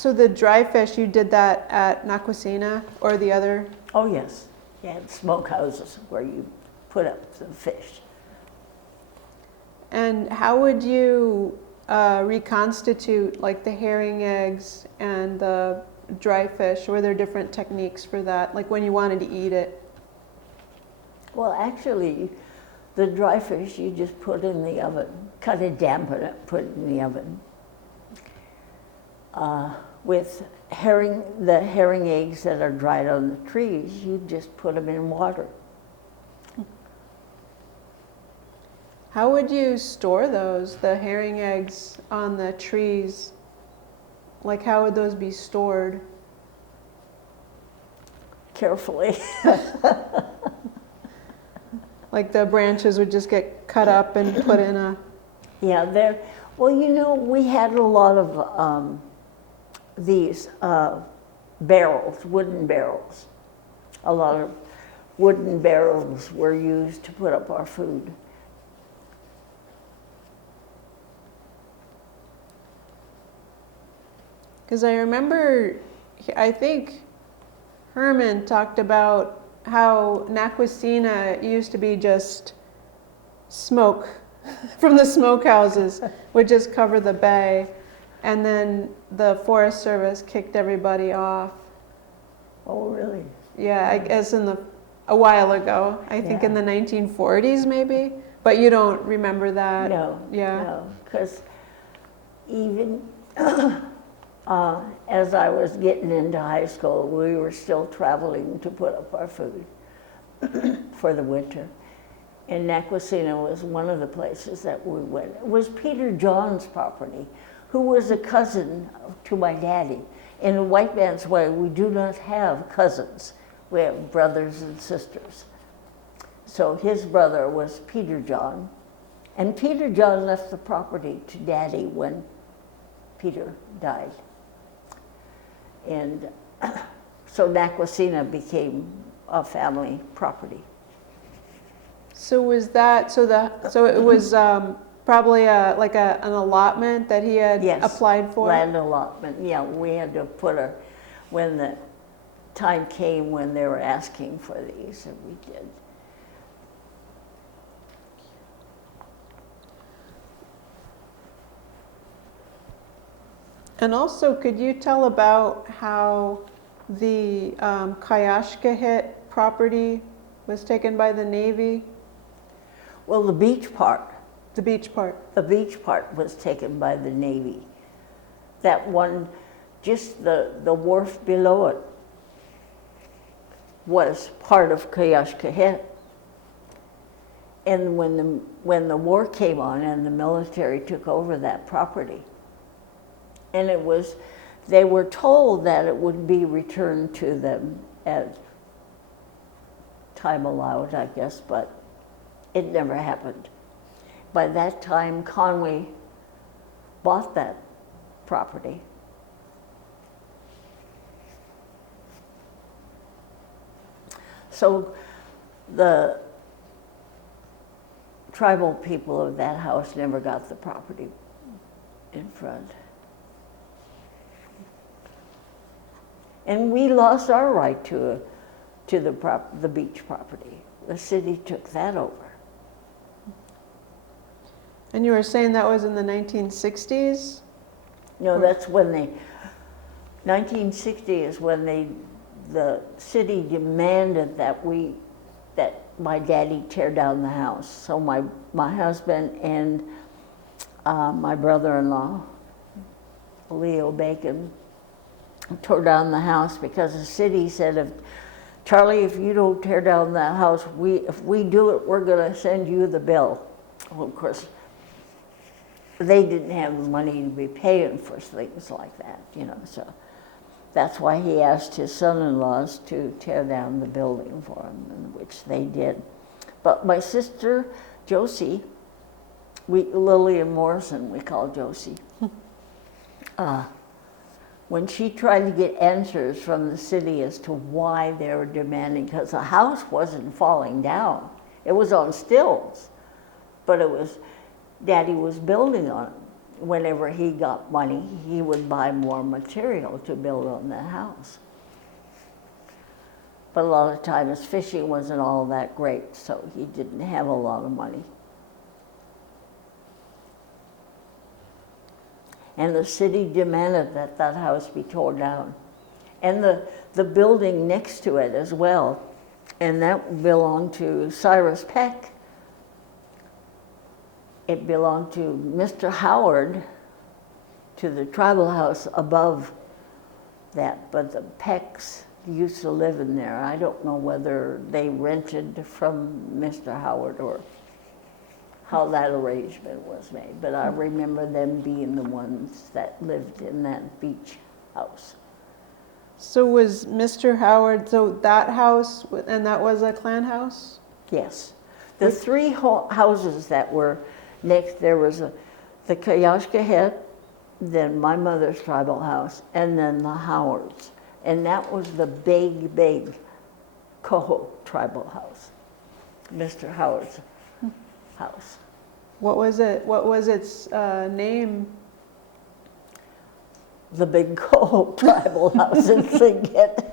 the dry fish, you did that at Nakwasina or the other? Oh yes, you had smokehouses where you put up the fish. And how would you reconstitute like the herring eggs and the dry fish? Were there different techniques for that, like when you wanted to eat it? Well, actually, the dry fish you just put in the oven, kind of dampen it, put it in the oven. With the herring eggs that are dried on the trees, you just put them in water. How would you store those, the herring eggs on the trees? Like, how would those be stored? Carefully. Like the branches would just get cut up and put in a... Yeah, well, we had a lot of these barrels, wooden barrels. A lot of wooden barrels were used to put up our food. Because I remember, I think Herman talked about how Nakwasina used to be just smoke from the smokehouses would just cover the bay, and then the Forest Service kicked everybody off. Oh, really? Yeah, I guess a while ago. I think in the 1940s maybe, but you don't remember that? No. Yeah. No, because even as I was getting into high school, we were still traveling to put up our food for the winter. And Nakwasina was one of the places that we went. It was Peter John's property, who was a cousin to my daddy. In a white man's way, we do not have cousins. We have brothers and sisters. So his brother was Peter John. And Peter John left the property to Daddy when Peter died. And so Nakwasina became a family property. So was that, so it was probably an allotment that he had applied for? Land allotment, yeah. We had to when the time came when they were asking for these, and we did. And also, could you tell about how the Kayashkahit property was taken by the Navy? Well, the beach part was taken by the Navy. That one, just the wharf below it, was part of Kayashkahit. And when the war came on and the military took over that property, and they were told that it would be returned to them as time allowed, I guess, but it never happened. By that time, Conway bought that property. So the tribal people of that house never got the property in front. And we lost our right to the beach property. The city took that over. And you were saying that was in the 1960s? No, that's when 1960 is when the city demanded that my daddy tear down the house. So my husband and my brother-in-law, Leo Bacon, tore down the house because the city said, Charlie, if you don't tear down that house, if we do it, we're going to send you the bill. Well, of course, they didn't have the money to be paying for things like that, so that's why he asked his son-in-laws to tear down the building for him, which they did. But my sister, Josie, Lillian Morrison, we call Josie, when she tried to get answers from the city as to why they were demanding, because the house wasn't falling down. It was on stills, but Daddy was building on it. Whenever he got money, he would buy more material to build on that house. But a lot of times fishing wasn't all that great, so he didn't have a lot of money. And the city demanded that that house be torn down. And the building next to it as well. And that belonged to Cyrus Peck. It belonged to Mr. Howard, to the tribal house above that. But the Pecks used to live in there. I don't know whether they rented from Mr. Howard or how that arrangement was made, but I remember them being the ones that lived in that beach house. So was Mr. Howard, so that house, and that was a clan house? Yes. The three houses that were next, there was the Kayashkahit, then my mother's tribal house, and then the Howards. And that was the big Coho tribal house, Mr. Howard's house. What was it? What was its name? The big Coho tribal house in Tlingit.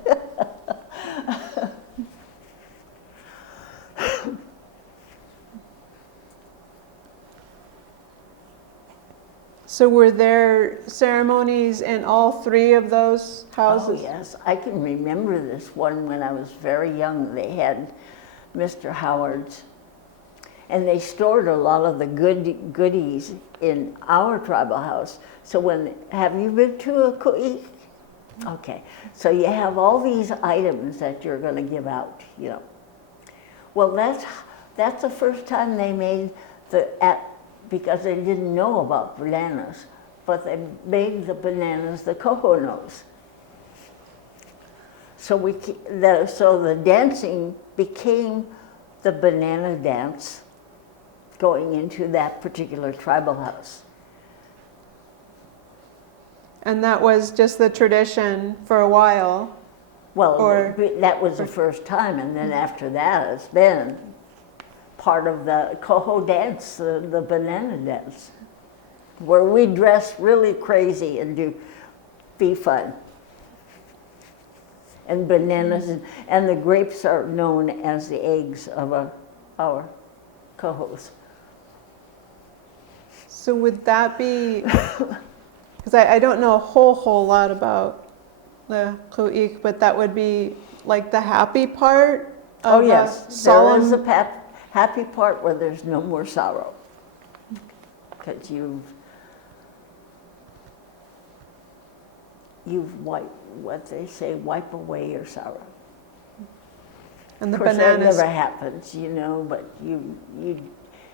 So were there ceremonies in all three of those houses? Oh yes, I can remember this one when I was very young. They had Mr. Howard's, and they stored a lot of the goodies in our tribal house. So have you been to a ku'i? Okay, so you have all these items that you're going to give out, Well, that's the first time they made because they didn't know about bananas, but they made the bananas the Coho nose. So the dancing became the banana dance going into that particular tribal house. And that was just the tradition for a while? Well, that was the first time, and then after that it's been part of the Coho dance, the banana dance, where we dress really crazy and be fun. and bananas, and the grapes are known as the eggs of our Cohos. So would that be, because I don't know a whole lot about the Klu'ik, but that would be like the happy part of Oh yes, a solemn... there is a happy part where there's no more sorrow, because you've wiped, what they say, wipe away your sorrow. And the Of course, bananas... that never happens, you know, but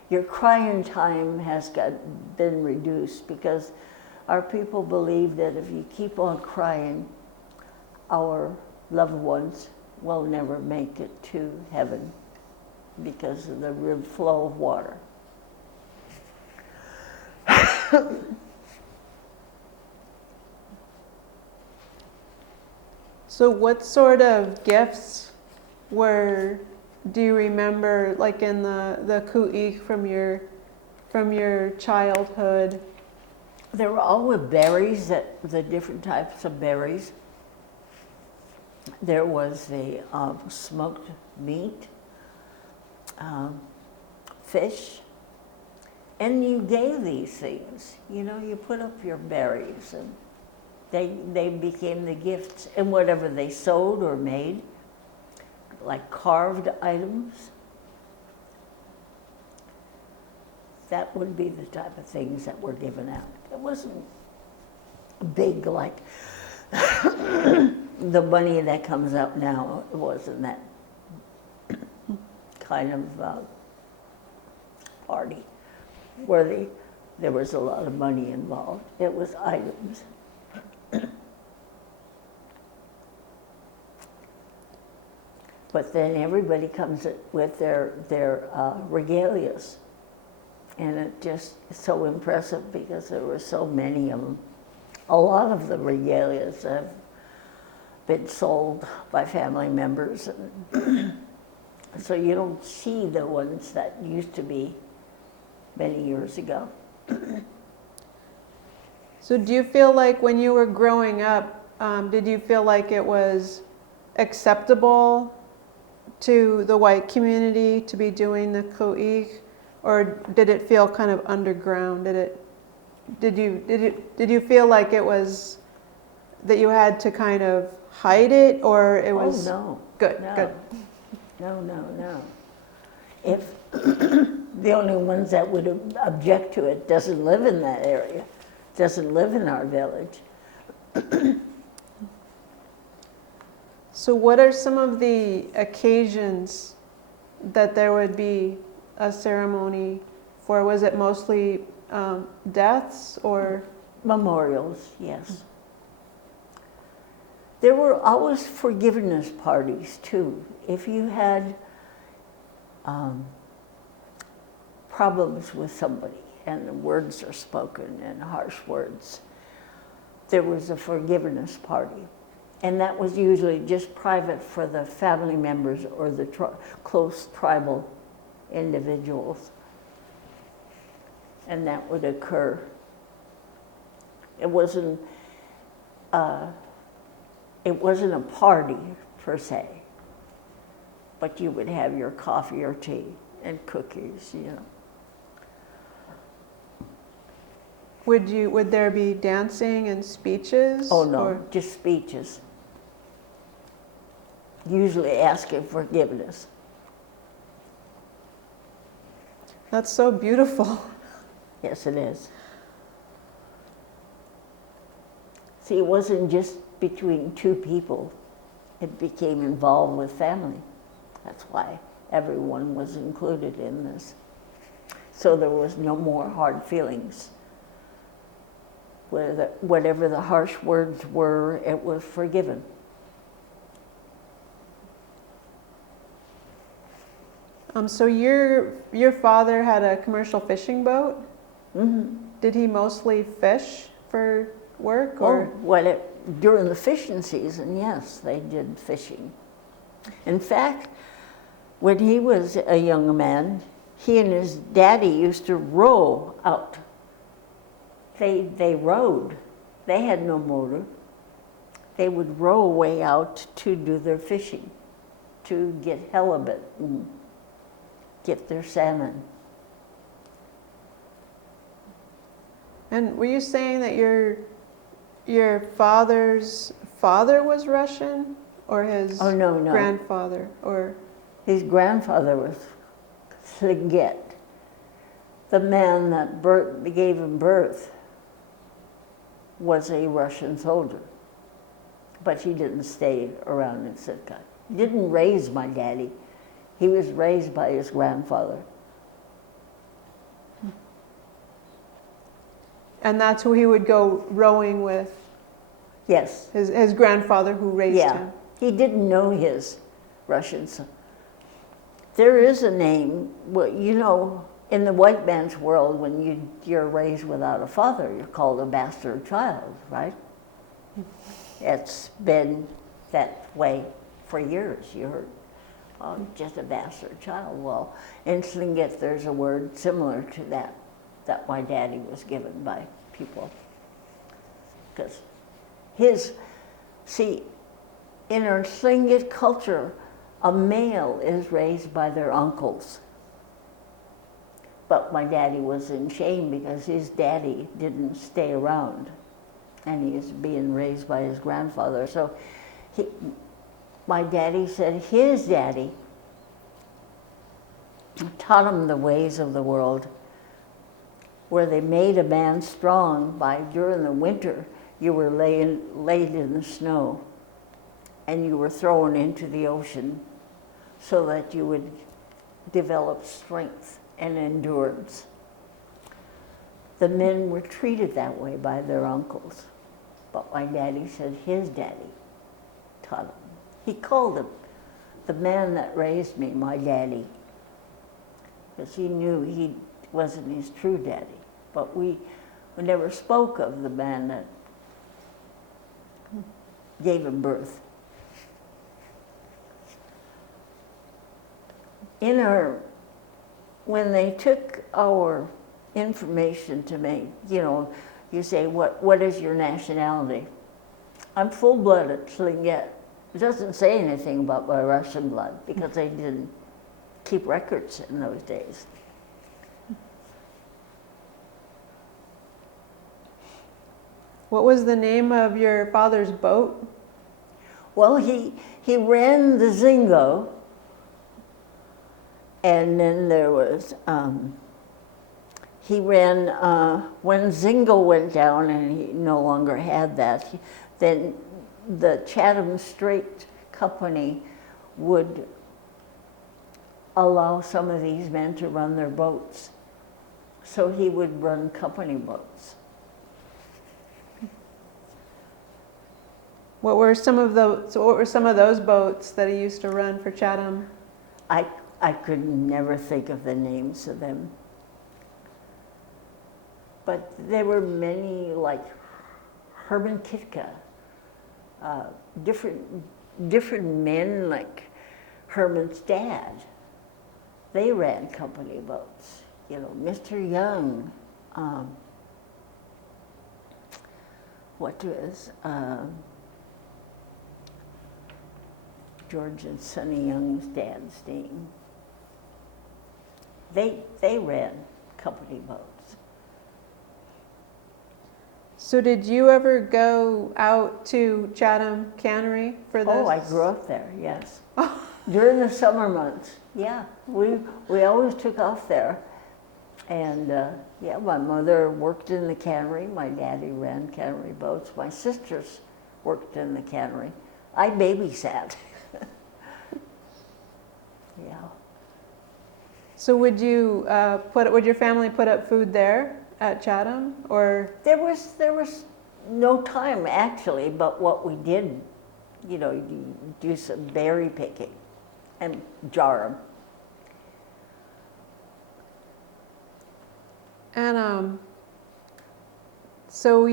your crying time has been reduced, because our people believe that if you keep on crying, our loved ones will never make it to heaven because of the flow of water. So what sort of gifts do you remember, like in the Klu'ik from your childhood? There were always berries, the different types of berries. There was the smoked meat, fish, and you gave these things. You know, you put up your berries, and they became the gifts. And whatever they sold or made, like carved items, that would be the type of things that were given out. It wasn't big like the money that comes out now. It wasn't that kind of party where there was a lot of money involved. It was items. But then everybody comes with their regalias. And it just is so impressive because there were so many of them. A lot of the regalias have been sold by family members. So you don't see the ones that used to be many years ago. So do you feel like when you were growing up, did you feel like it was acceptable to the white community to be doing the Klu'ik? Or did it feel kind of underground? Did you feel like it was that you had to kind of hide it, or it was? Oh no. Good. No. Good. No. If the only ones that would object to it doesn't live in that area, doesn't live in our village. So what are some of the occasions that there would be a ceremony for? Was it mostly deaths or? Memorials, yes. There were always forgiveness parties too. If you had problems with somebody and the words are spoken and harsh words, there was a forgiveness party. And that was usually just private for the family members or the close tribal individuals. And that would occur. It wasn't a party per se, but you would have your coffee or tea and cookies, you know. Would there be dancing and speeches? Oh no, or? just speeches. Usually asking forgiveness. That's so beautiful. Yes, it is. See, it wasn't just between two people. It became involved with family. That's why everyone was included in this. So there was no more hard feelings. Whatever the harsh words were, it was forgiven. So your father had a commercial fishing boat? Mm-hmm. Did he mostly fish for work, or? During the fishing season, yes, they did fishing. In fact, when he was a young man, he and his daddy used to row out. They rowed. They had no motor. they would row away out to do their fishing, to get halibut and get their salmon. And were you saying that your father's father was Russian, or his Oh, no. grandfather, or His grandfather was Tlingit. The man that gave him birth was a Russian soldier, but he didn't stay around in Sitka. He didn't raise my daddy. He was raised by his grandfather. and that's who he would go rowing with, Yes. his grandfather who raised him. He didn't know his Russian son. There is a name, well, you know, in the white man's world, when you're raised without a father, you're called a bastard child, right? It's been that way for years. You heard, oh, just a bastard child. Well, in Tlingit, there's a word similar to that my daddy was given by people. Because in our Tlingit culture, a male is raised by their uncles. But my daddy was in shame because his daddy didn't stay around, and he was being raised by his grandfather. So my daddy said his daddy taught him the ways of the world, where they made a man strong by, during the winter, you were laid in the snow and you were thrown into the ocean so that you would develop strength and endurance. The men were treated that way by their uncles, but my daddy said his daddy taught him. He called him, the man that raised me, my daddy, because he knew he wasn't his true daddy. But we never spoke of the man that gave him birth. When they took our information to make, you say, what is your nationality? I'm full-blooded Tlingit. It doesn't say anything about my Russian blood because they didn't keep records in those days. What was the name of your father's boat? Well, he ran the Zingo, and then there was, he ran, when Zingo went down and he no longer had that, then the Chatham Strait Company would allow some of these men to run their boats. So he would run company boats. What were some of those boats that he used to run for Chatham? I could never think of the names of them. But there were many, like Herman Kitka, different men like Herman's dad. They ran company boats. Mr. Young, what was George and Sonny Young's dad's name? They ran company boats. So did you ever go out to Chatham Cannery for this? Oh, I grew up there, yes. During the summer months, yeah. We always took off there. And my mother worked in the cannery. My daddy ran cannery boats. My sisters worked in the cannery. I babysat. Yeah. So would your family put up food there at Chatham, or? There was no time actually, but what we did, you do some berry picking and jar them. And so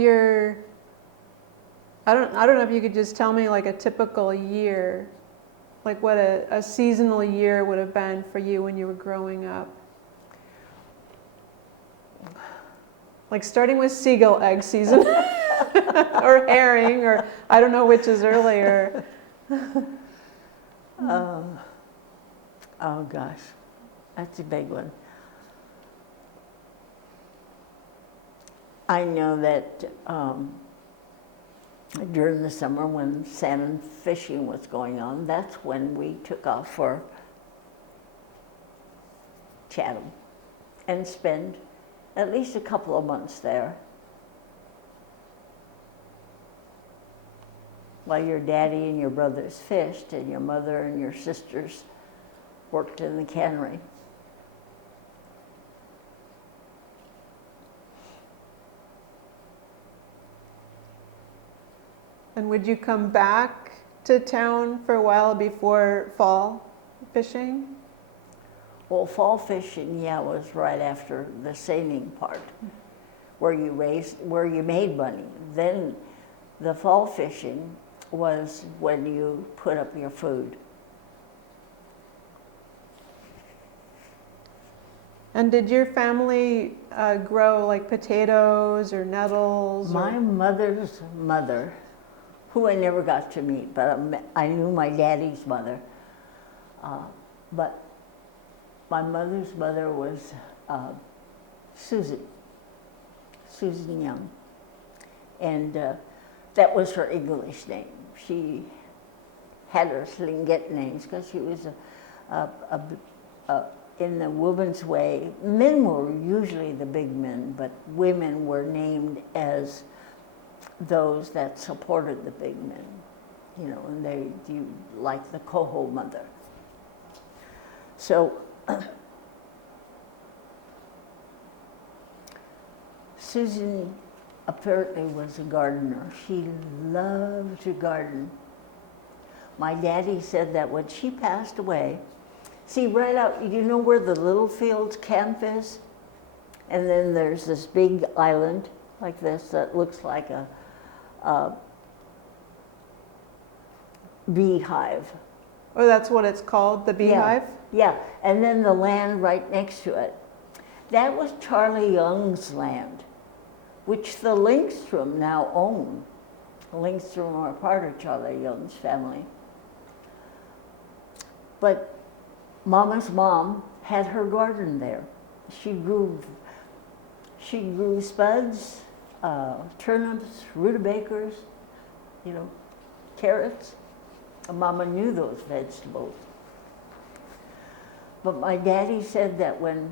I don't know if you could just tell me like a typical year, like what a seasonal year would have been for you when you were growing up. Like starting with seagull egg season. or herring, or I don't know which is earlier. Oh gosh, that's a big one. I know that during the summer when salmon fishing was going on, that's when we took off for Chatham and spend at least a couple of months there while your daddy and your brothers fished and your mother and your sisters worked in the cannery. And would you come back to town for a while before fall fishing? Well, fall fishing, yeah, was right after the seining part, where you made money. Then the fall fishing was when you put up your food. And did your family grow like potatoes or nettles? My mother's mother, who I never got to meet, but I knew my daddy's mother. But my mother's mother was Susan Young, and that was her English name. She had her Tlingit names because she was in the woman's way. Men were usually the big men, but women were named as those that supported the big men, and you like the Coho mother. So Susan apparently was a gardener. She loved to garden. My daddy said that when she passed away, see right out, you know where the Littlefields camp is? And then there's this big island like this that looks like a beehive. Oh, that's what it's called, the beehive? Yeah, and then the land right next to it. That was Charlie Young's land, which the Lindstrom now own. The Lindstrom are part of Charlie Young's family. But Mama's mom had her garden there. She grew spuds, turnips, rutabagas, carrots. And Mama knew those vegetables. But my daddy said that when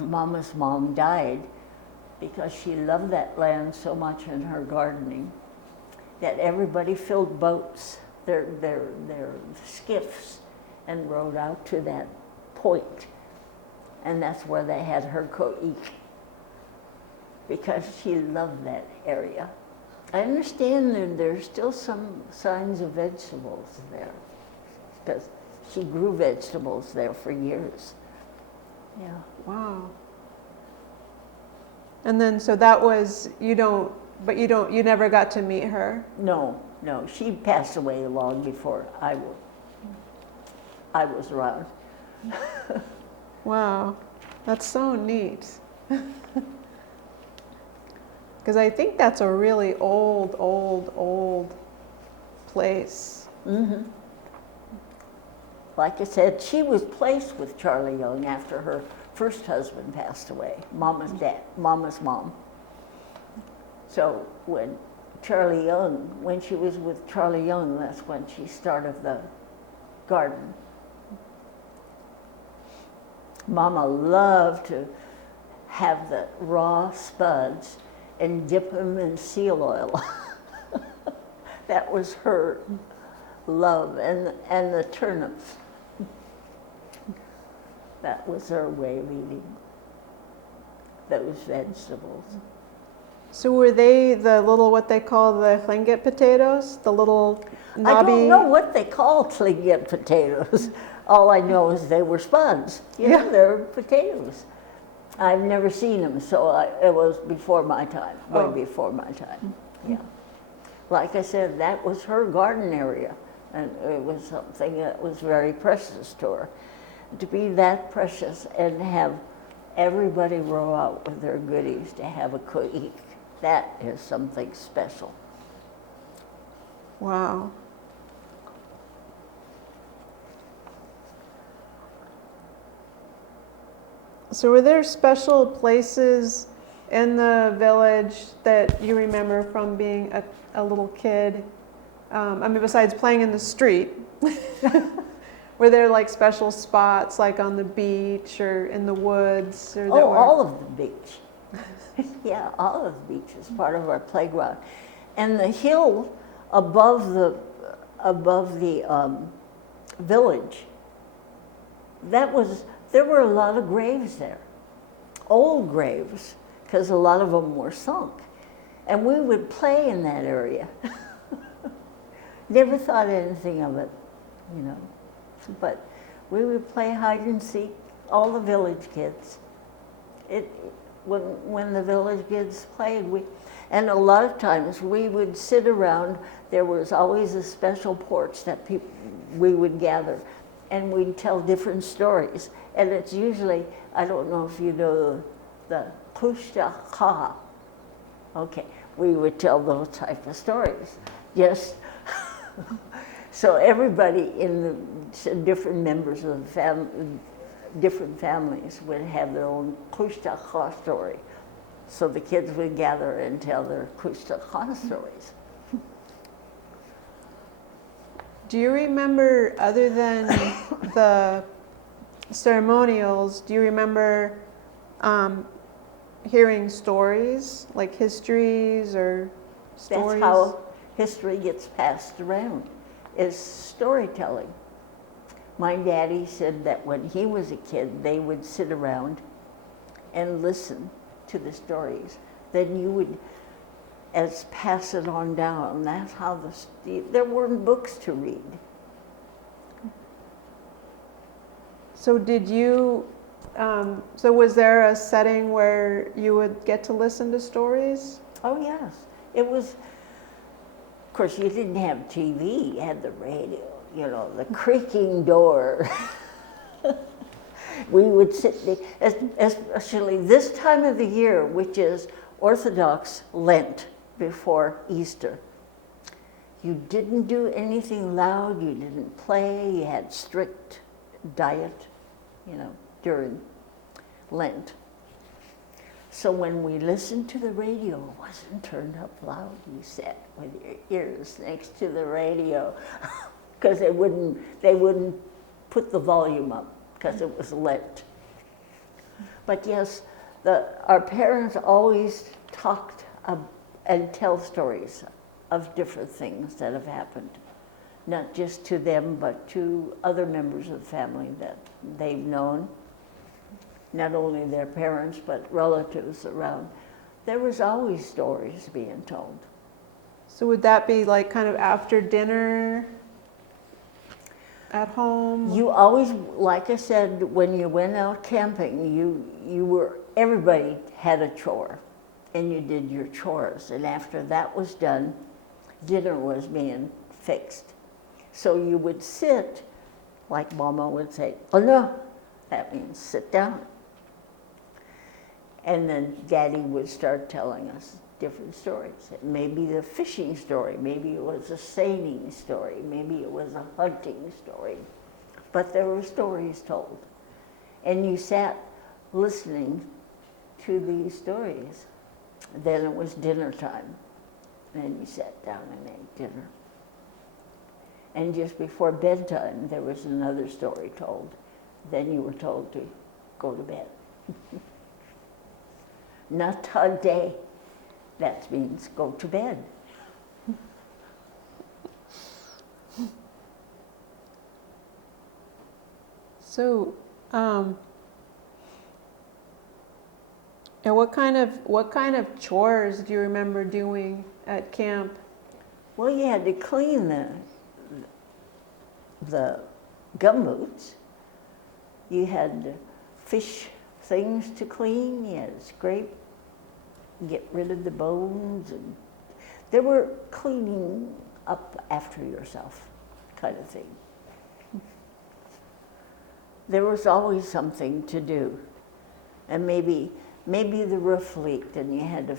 Mama's mom died, because she loved that land so much in her gardening, that everybody filled boats, their skiffs, and rowed out to that point. And that's where they had her ko'ik, because she loved that area. I understand that there's still some signs of vegetables there, because she grew vegetables there for years. Yeah. Wow. And then, so that was, you never got to meet her? No, she passed away long before I was around. Wow, that's so neat. Because I think that's a really old place. Mm-hmm. Like I said, she was placed with Charlie Young after her first husband passed away, Mama's mom. So when she was with Charlie Young, that's when she started the garden. Mama loved to have the raw spuds and dip them in seal oil. That was her love, and the turnips. That was her way of eating those vegetables. So were they the little, what they call the Tlingit potatoes? The little knobby? I don't know what they call Tlingit potatoes. All I know is they were spuds. They're potatoes. I've never seen them, so it was before my time, way before my time. Yeah. Like I said, that was her garden area, and it was something that was very precious to her. To be that precious and have everybody row out with their goodies to have a ko'ik. That is something special. Wow. So were there special places in the village that you remember from being a little kid? I mean, besides playing in the street, were there like special spots like on the beach or in the woods? Or All of the beach. Yeah, all of the beach is part of our playground. And the hill above the village, there were a lot of graves there, old graves, because a lot of them were sunk. And we would play in that area. Never thought anything of it, you know. But we would play hide and seek, all the village kids. When the village kids played, and a lot of times we would sit around. There was always a special porch that we would gather, and we'd tell different stories. And it's usually, I don't know if you know the Kushta Ha. Okay, we would tell those type of stories. Yes. So everybody in the different members of the family, different families would have their own Kushta Ha story. So the kids would gather and tell their Kushta Ha stories. Do you remember, other than the ceremonials, do you remember hearing stories, like histories or stories? That's how history gets passed around, is storytelling. My daddy said that when he was a kid, they would sit around and listen to the stories. Then you would pass it on down. That's how there weren't books to read. So did you, so was there a setting where you would get to listen to stories? Oh yes, it was, of course you didn't have TV, you had the radio, you know, the creaking door. We would sit there, especially this time of the year, which is Orthodox Lent before Easter. You didn't do anything loud, you didn't play, you had strict diet, you know, during Lent. So when we listened to the radio, it wasn't turned up loud. You sat with your ears next to the radio because they wouldn't put the volume up because it was Lent. But yes, our parents always talked and tell stories of different things that have happened, not just to them, but to other members of the family that they've known, not only their parents, but relatives around. There was always stories being told. So would that be like kind of after dinner at home? You always, like I said, when you went out camping, everybody had a chore, and you did your chores. And after that was done, dinner was being fixed. So you would sit, like Mama would say, "Oh no," that means sit down. And then Daddy would start telling us different stories. Maybe the fishing story, maybe it was a seining story, maybe it was a hunting story. But there were stories told. And you sat listening to these stories. Then it was dinner time. Then you sat down and ate dinner. And just before bedtime, there was another story told. Then you were told to go to bed. Not today. That means go to bed. So, and what kind of chores do you remember doing at camp? Well, you had to clean the gumboots. You had fish things to clean. You had to scrape, get rid of the bones, and they were cleaning up after yourself kind of thing. There was always something to do. And maybe the roof leaked and you had to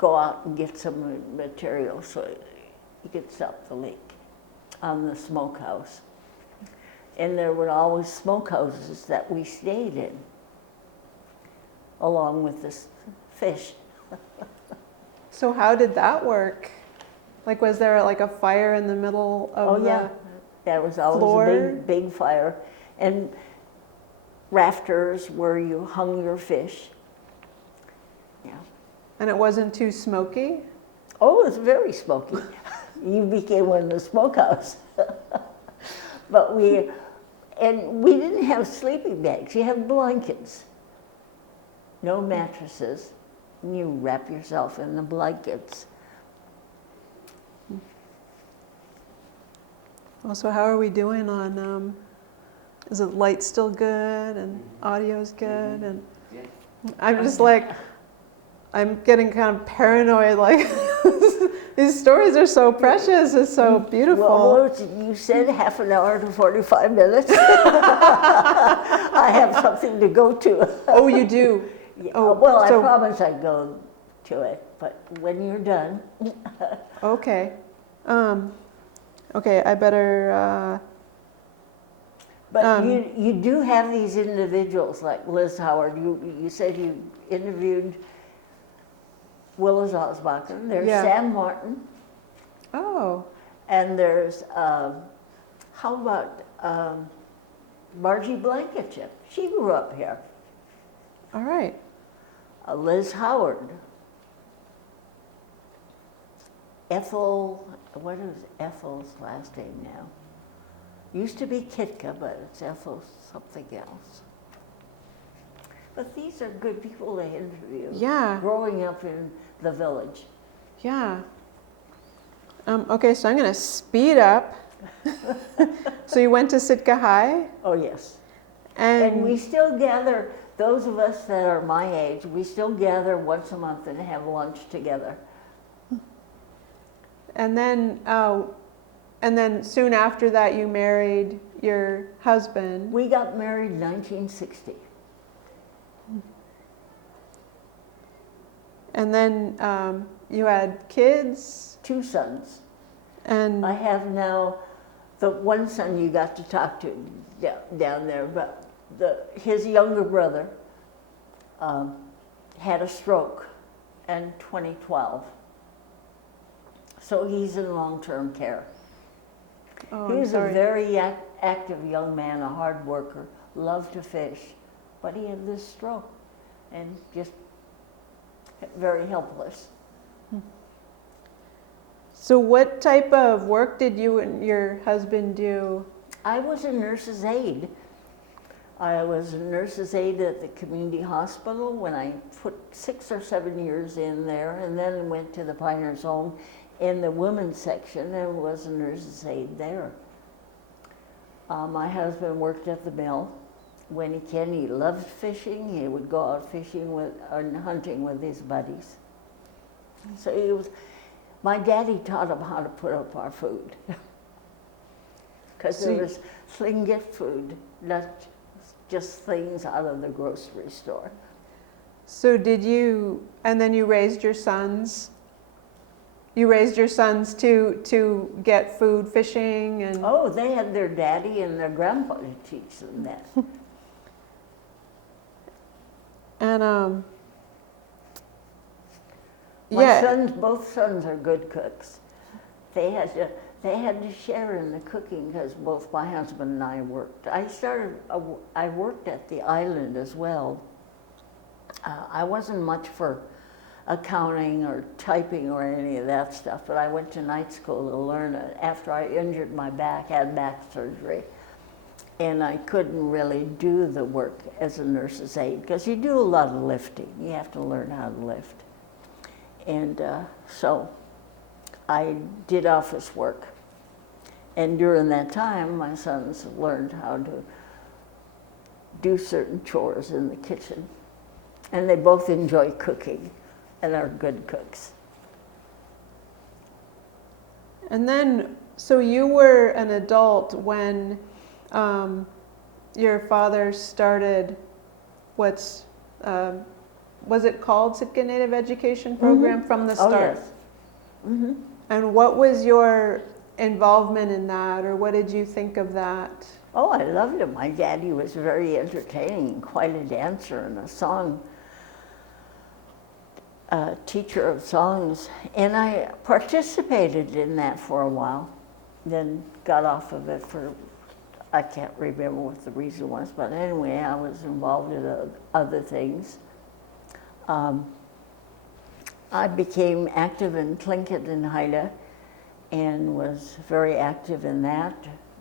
go out and get some material so he could stop the leak on the smokehouse. And there were always smokehouses that we stayed in, along with this fish. So how did that work? Like, was there like a fire in the middle of There was always floor? a big fire, and rafters where you hung your fish. Yeah. And it wasn't too smoky? Oh, it was very smoky. You became one of the smokehouse. But we didn't have sleeping bags. You had blankets. No mattresses. And you wrap yourself in the blankets. Well, so how are we doing on, is the light still good and audio's good? And I'm just like, I'm getting kind of paranoid, like, these stories are so precious, it's so beautiful. Well, you said half an hour to 45 minutes. I have something to go to. Oh, you do? Yeah, Oh, well, so- I promise I'd go to it, but when you're done. Okay. Okay, I better, But you do have these individuals like Liz Howard. You said you interviewed Willis Osbacher. There's Yeah. Sam Martin, oh, and there's how about Margie Blankenship? She grew up here. all right. Liz Howard. Ethel, what is Ethel's last name now? Used to be Kitka, but it's Ethel something else. But these are good people to interview. Yeah. Growing up in the village. Yeah. Okay, so I'm going to speed up. So you went to Sitka High? Oh, yes. And And we still gather, those of us that are my age, we still gather once a month and have lunch together. And then soon after that, you married your husband. We got married in 1960. And then you had kids. 2 sons. And I have now the one son you got to talk to down there, but his younger brother had a stroke in 2012. So he's in long-term care. oh, He I'm was sorry. a very active young man, a hard worker, loved to fish, but he had this stroke and just very helpless. So what type of work did you and your husband do? I was a nurse's aide. I was a nurse's aide at the community hospital when I put 6 or 7 years in there, and then went to the Piners Home in the women's section and was a nurse's aide there. My husband worked at the mill. When he can, he loved fishing. He would go out fishing and hunting with his buddies. So he was. My daddy taught him how to put up our food. Because there was Tlingit food, not just things out of the grocery store. So and then you raised your sons? You raised your sons to get food fishing and... Oh, they had their daddy and their grandpa to teach them that. And My sons, both sons are good cooks. They had to share in the cooking because both my husband and I worked. I worked at the island as well. I wasn't much for accounting or typing or any of that stuff, but I went to night school to learn it after I injured my back, had back surgery. And I couldn't really do the work as a nurse's aide because you do a lot of lifting. You have to learn how to lift. And so I did office work. And during that time, my sons learned how to do certain chores in the kitchen. And they both enjoy cooking and are good cooks. And then, so you were an adult when your father started what's was it called Sitka Native Education Program from the Oh, start? yes. Mm-hmm. And what was your involvement in that, or what did you think of that? Oh, I loved it. My daddy was very entertaining, quite a dancer and a song teacher of songs. And I participated in that for a while, then got off of it for, I can't remember what the reason was, but anyway, I was involved in other things. I became active in Tlingit and Haida and was very active in that.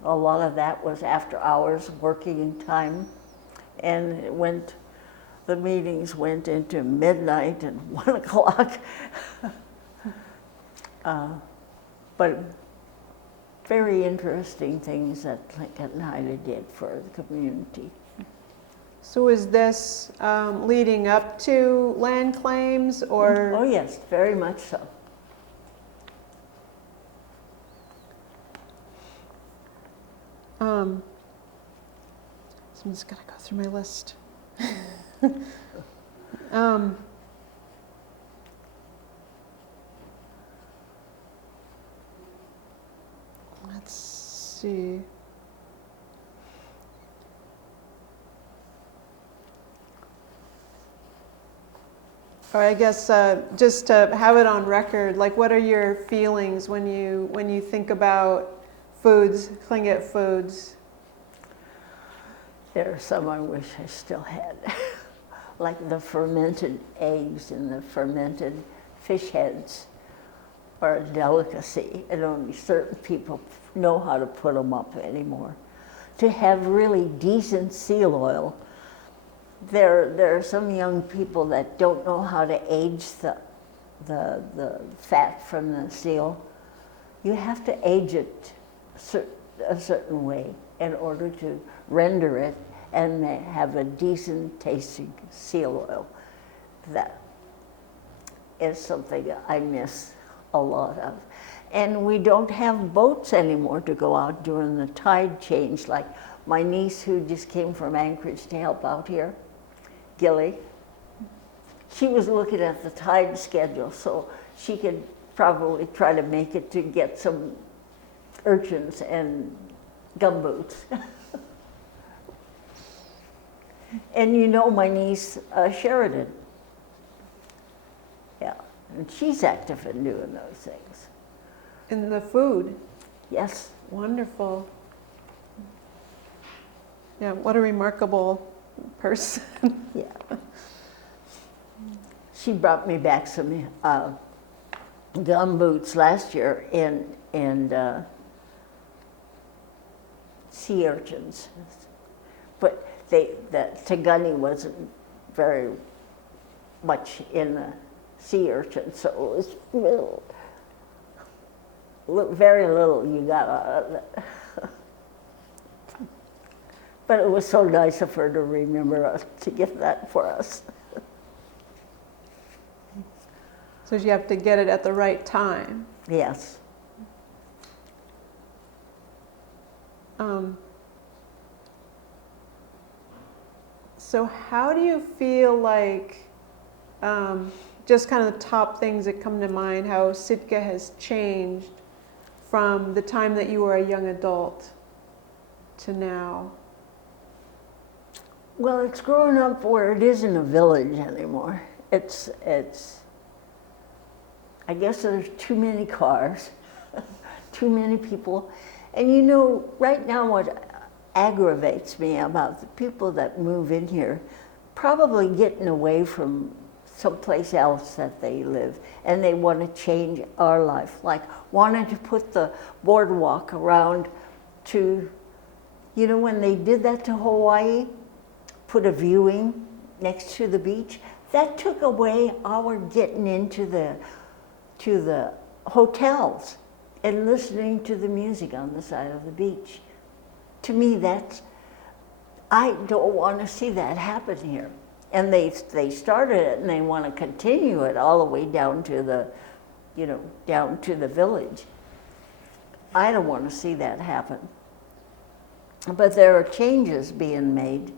A lot of that was after hours working time, and the meetings went into midnight and 1 o'clock. But very interesting things that Tlingit and Haida did for the community. So is this leading up to land claims, or? Oh yes, very much so. So I'm just gonna go through my list. Let's see. Or I guess just to have it on record, like, what are your feelings when you think about foods, Tlingit foods? There are some I wish I still had, like the fermented eggs and the fermented fish heads are a delicacy, and only certain people know how to put them up anymore. To have really decent seal oil, there are some young people that don't know how to age the fat from the seal. You have to age it a certain way in order to render it and have a decent tasting seal oil. That is something I miss a lot of. And we don't have boats anymore to go out during the tide change. Like my niece who just came from Anchorage to help out here, Gilly, she was looking at the tide schedule so she could probably try to make it to get some urchins and gumboots. And you know my niece Sheridan. Yeah, and she's active in doing those things. In the food? Yes. Wonderful. Yeah, what a remarkable person. Yeah. She brought me back some gumboots last year and sea urchins. But the Tagani wasn't very much in the sea urchin, so it was very little you got out of it. But it was so nice of her to remember us, to get that for us. So you have to get it at the right time. Yes. So how do you feel like, just kind of the top things that come to mind, how Sitka has changed from the time that you were a young adult to now? Well, it's growing up where it isn't a village anymore. It's I guess there's too many cars, too many people. And you know, right now what aggravates me about the people that move in here, probably getting away from someplace else that they live, and they want to change our life, like wanting to put the boardwalk around to, you know, when they did that to Hawaii, put a viewing next to the beach, that took away our getting into the hotels and listening to the music on the side of the beach. To me, I don't want to see that happen here. And they started it and they want to continue it all the way down to the village. I don't want to see that happen. But there are changes being made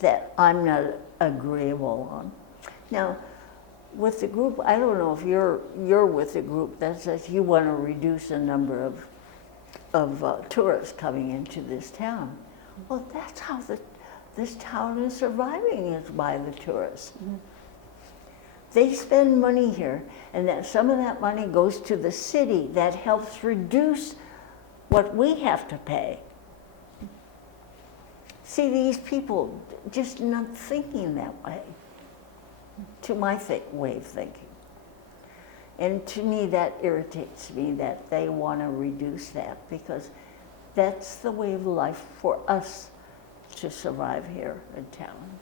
that I'm not agreeable on. Now, with the group, I don't know if you're with the group that says you want to reduce the number of tourists coming into this town. Well, that's how this town is surviving, is by the tourists. Mm-hmm. They spend money here, and that some of that money goes to the city that helps reduce what we have to pay. See, these people just not thinking that way, to my way of thinking. And to me, that irritates me that they want to reduce that, because that's the way of life for us to survive here in town.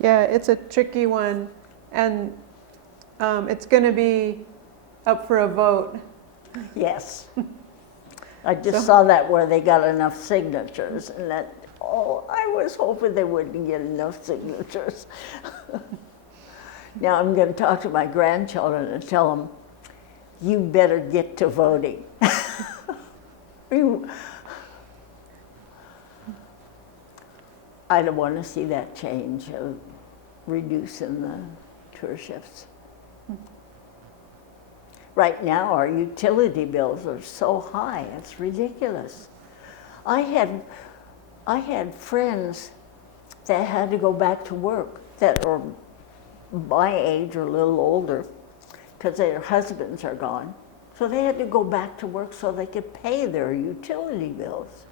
Yeah, it's a tricky one, and it's going to be up for a vote. Yes. I just saw that where they got enough signatures, and that, oh, I was hoping they wouldn't get enough signatures. Now I'm going to talk to my grandchildren and tell them, you better get to voting. I don't want to see that change of reducing the tour shifts. Right now, our utility bills are so high, it's ridiculous. I had friends that had to go back to work that are my age or a little older, because their husbands are gone. So they had to go back to work so they could pay their utility bills.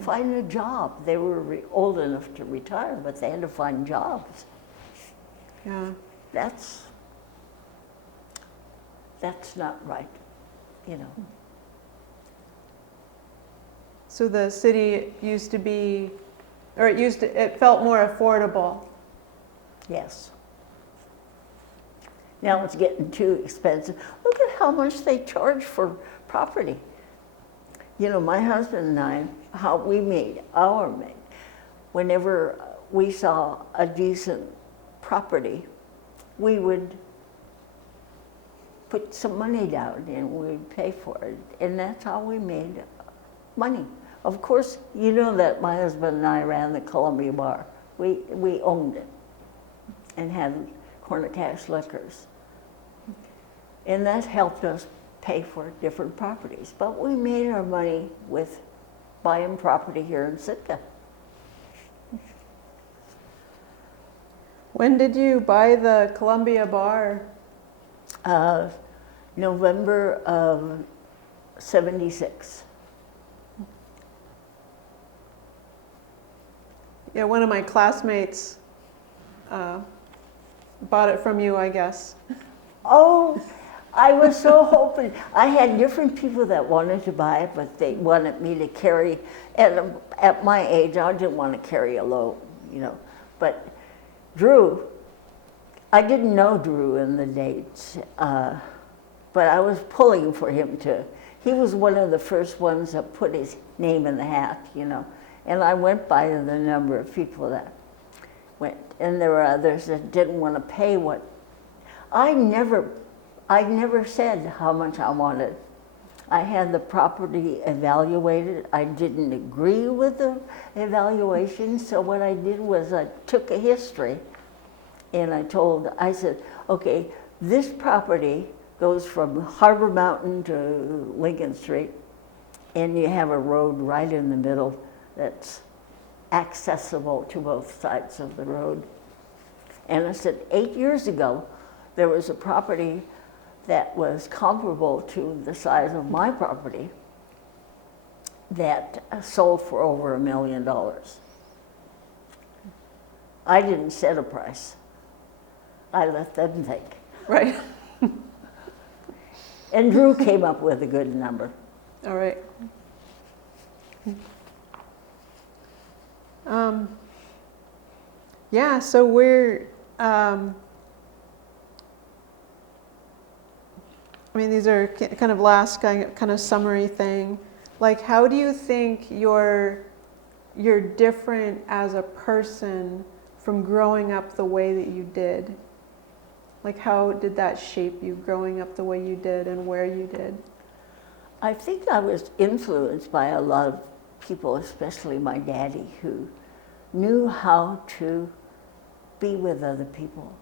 Find a job. They were old enough to retire, but they had to find jobs. Yeah. That's not right, you know. So the city used to be, or it felt more affordable. Yes. Now it's getting too expensive. Look at how much they charge for property. You know, my husband and I, how we made our money. Whenever we saw a decent property, we would put some money down and we'd pay for it. And that's how we made money. Of course, you know that my husband and I ran the Columbia Bar. We owned it and had Corner Cash Liquors. And that helped us pay for different properties. But we made our money with buying property here in Sitka. When did you buy the Columbia Bar? November of '76. Yeah, one of my classmates bought it from you, I guess. Oh, I was so hoping. I had different people that wanted to buy it, but they wanted me to carry. At my age, I didn't want to carry a load, you know. But Drew, I didn't know Drew in the dates, but I was pulling for him to. He was one of the first ones that put his name in the hat, you know. And I went by the number of people that went, and there were others that didn't want to pay what. I never said how much I wanted. I had the property evaluated. I didn't agree with the evaluation, so what I did was I took a history and I said, okay, this property goes from Harbor Mountain to Lincoln Street, and you have a road right in the middle that's accessible to both sides of the road. And I said, 8 years ago, there was a property that was comparable to the size of my property that sold for over $1 million. I didn't set a price. I let them think. Right. And Drew came up with a good number. All right. Yeah, so we're, these are kind of last kind of summary thing. Like, how do you think you're different as a person from growing up the way that you did? Like, how did that shape you growing up the way you did and where you did? I think I was influenced by a lot of people, especially my daddy, who knew how to be with other people.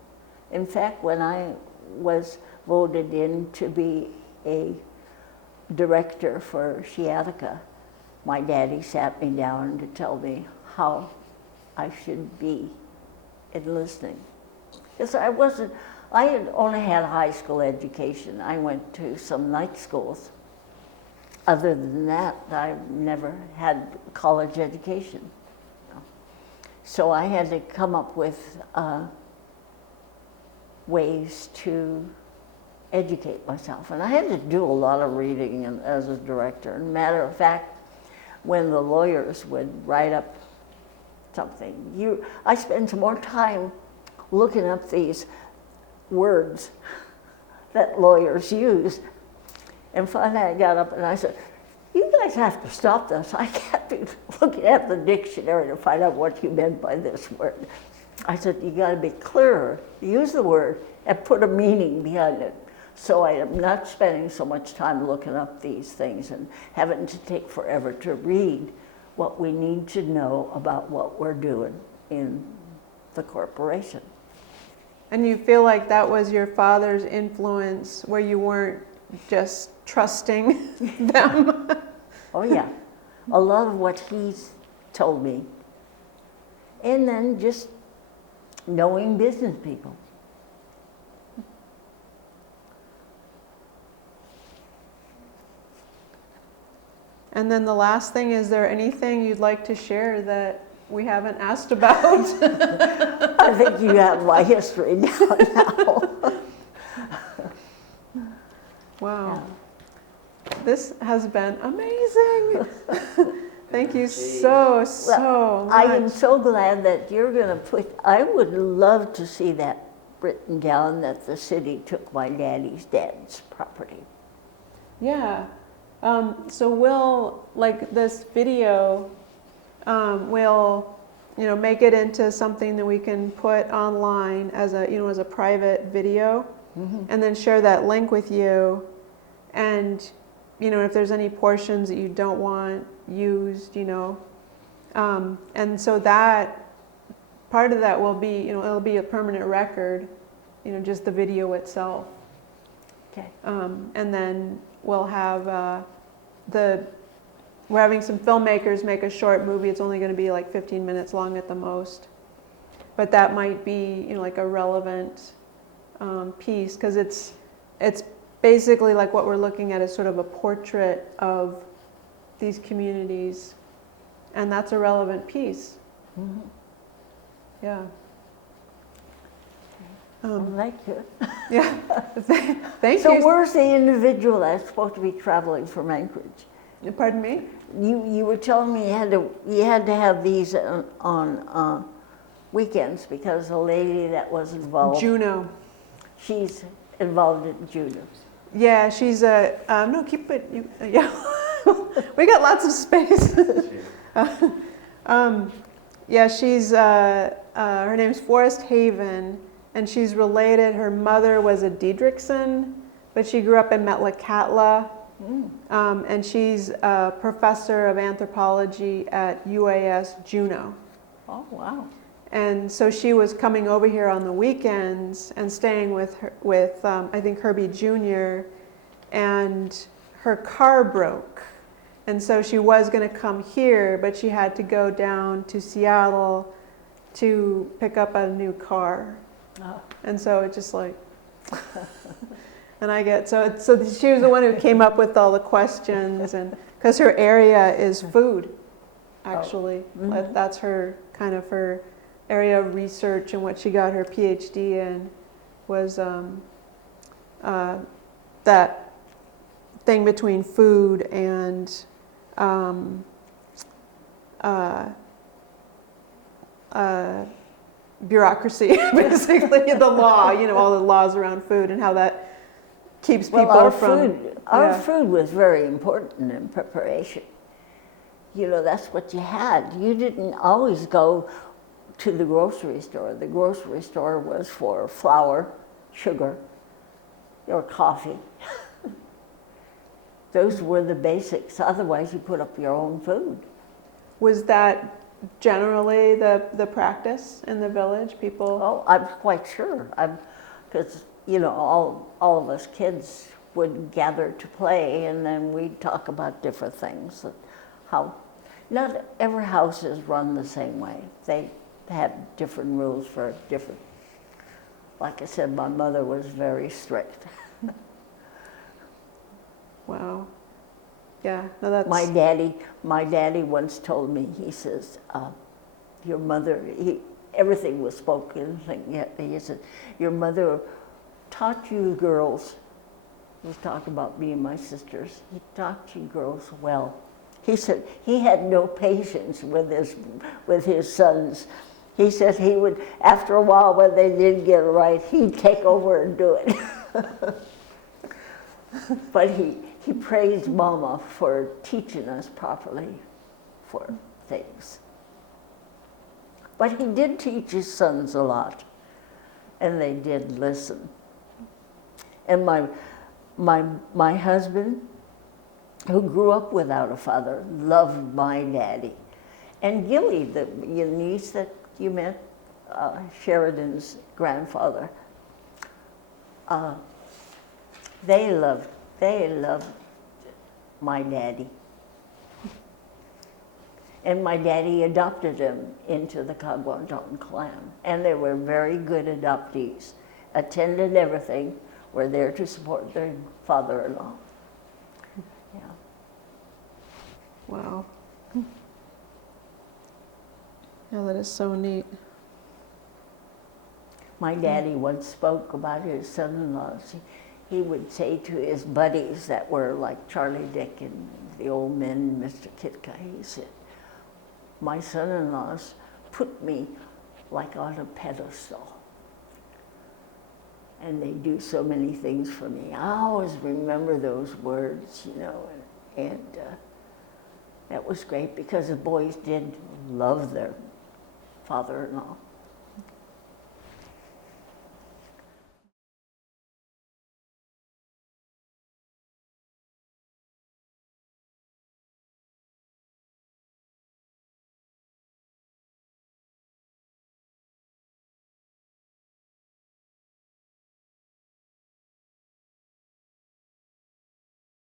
In fact, when I was voted in to be a director for Sciatica, my daddy sat me down to tell me how I should be in listening. Because I had only had a high school education. I went to some night schools. Other than that, I never had college education. So I had to come up with ways to educate myself. And I had to do a lot of reading as a director. And matter of fact, when the lawyers would write up something, I spent more time looking up these words that lawyers use. And finally I got up and I said, you guys have to stop this. I can't be looking at the dictionary to find out what you meant by this word. I said, you got to be clearer. Use the word and put a meaning behind it. So I am not spending so much time looking up these things and having to take forever to read what we need to know about what we're doing in the corporation. And you feel like that was your father's influence, where you weren't just trusting them? Oh yeah, a lot of what he's told me. And then just knowing business people. And then the last thing, is there anything you'd like to share that we haven't asked about? I think you have my history down now. Wow. Yeah. This has been amazing. Thank you so much. I am so glad that you're going to I would love to see that written down that the city took my dad's property. Yeah. So we'll, like this video, we'll, make it into something that we can put online as a private video, and then share that link with you. And, if there's any portions that you don't want used, and so that part of that will be, it'll be a permanent record, just the video itself. Okay. And then we'll have we're having some filmmakers make a short movie. It's only going to be like 15 minutes long at the most, but that might be like a relevant piece, because it's basically like what we're looking at is sort of a portrait of these communities, and that's a relevant piece. Mm-hmm. Yeah. Thank you. Yeah. Thank you. So where's the individual that's supposed to be traveling from Anchorage? Pardon me? You were telling me you had to have these on weekends because the lady that was involved. Juno. She's involved in Juno. Yeah, she's no, keep it. Yeah, we got lots of space. Yeah, she's her name's Forest Haven, and she's related. Her mother was a Diedrichson, but she grew up in Metlakatla. And she's a professor of anthropology at UAS Juneau. Oh, wow. And so she was coming over here on the weekends and staying with I think Herbie Jr., and her car broke. And so she was going to come here, but she had to go down to Seattle to pick up a new car. Oh. And so it just like... And I get, so she was the one who came up with all the questions, and because her area is food, actually. Oh. Mm-hmm. That's her kind of her area of research, and what she got her PhD in was that thing between food and bureaucracy, basically the law, all the laws around food and how that keeps people Our food was very important in preparation. That's what you had. You didn't always go to the grocery store. The grocery store was for flour, sugar, or coffee. Those were the basics. Otherwise, you put up your own food. Was that generally the practice in the village? People. Oh, I'm quite sure. Because you know, all of us kids would gather to play, and then we'd talk about different things. How not every house is run the same way. They have different rules for different. Like I said, my mother was very strict. Wow. Yeah. No, that's. My daddy once told me. He says, "Your mother." Everything was spoken. He said, "Your mother taught you girls." He was talking about me and my sisters. He taught you girls well. He said he had no patience with his sons. He said he would, after a while, when they didn't get it right, he'd take over and do it. But he praised Mama for teaching us properly for things. But he did teach his sons a lot, and they did listen. And my husband, who grew up without a father, loved my daddy. And Gilly, the niece that you met, Sheridan's grandfather, they loved my daddy. And my daddy adopted them into the Kagwanton clan. And they were very good adoptees, attended everything, were there to support their father-in-law. Yeah. Wow. Yeah, that is so neat. My daddy once spoke about his son-in-laws. He would say to his buddies that were like Charlie Dick and the old men, Mr. Kitka, he said, "My son-in-laws put me like on a pedestal. And they do so many things for me." I always remember those words, you know, and that was great because the boys did love their father-in-law.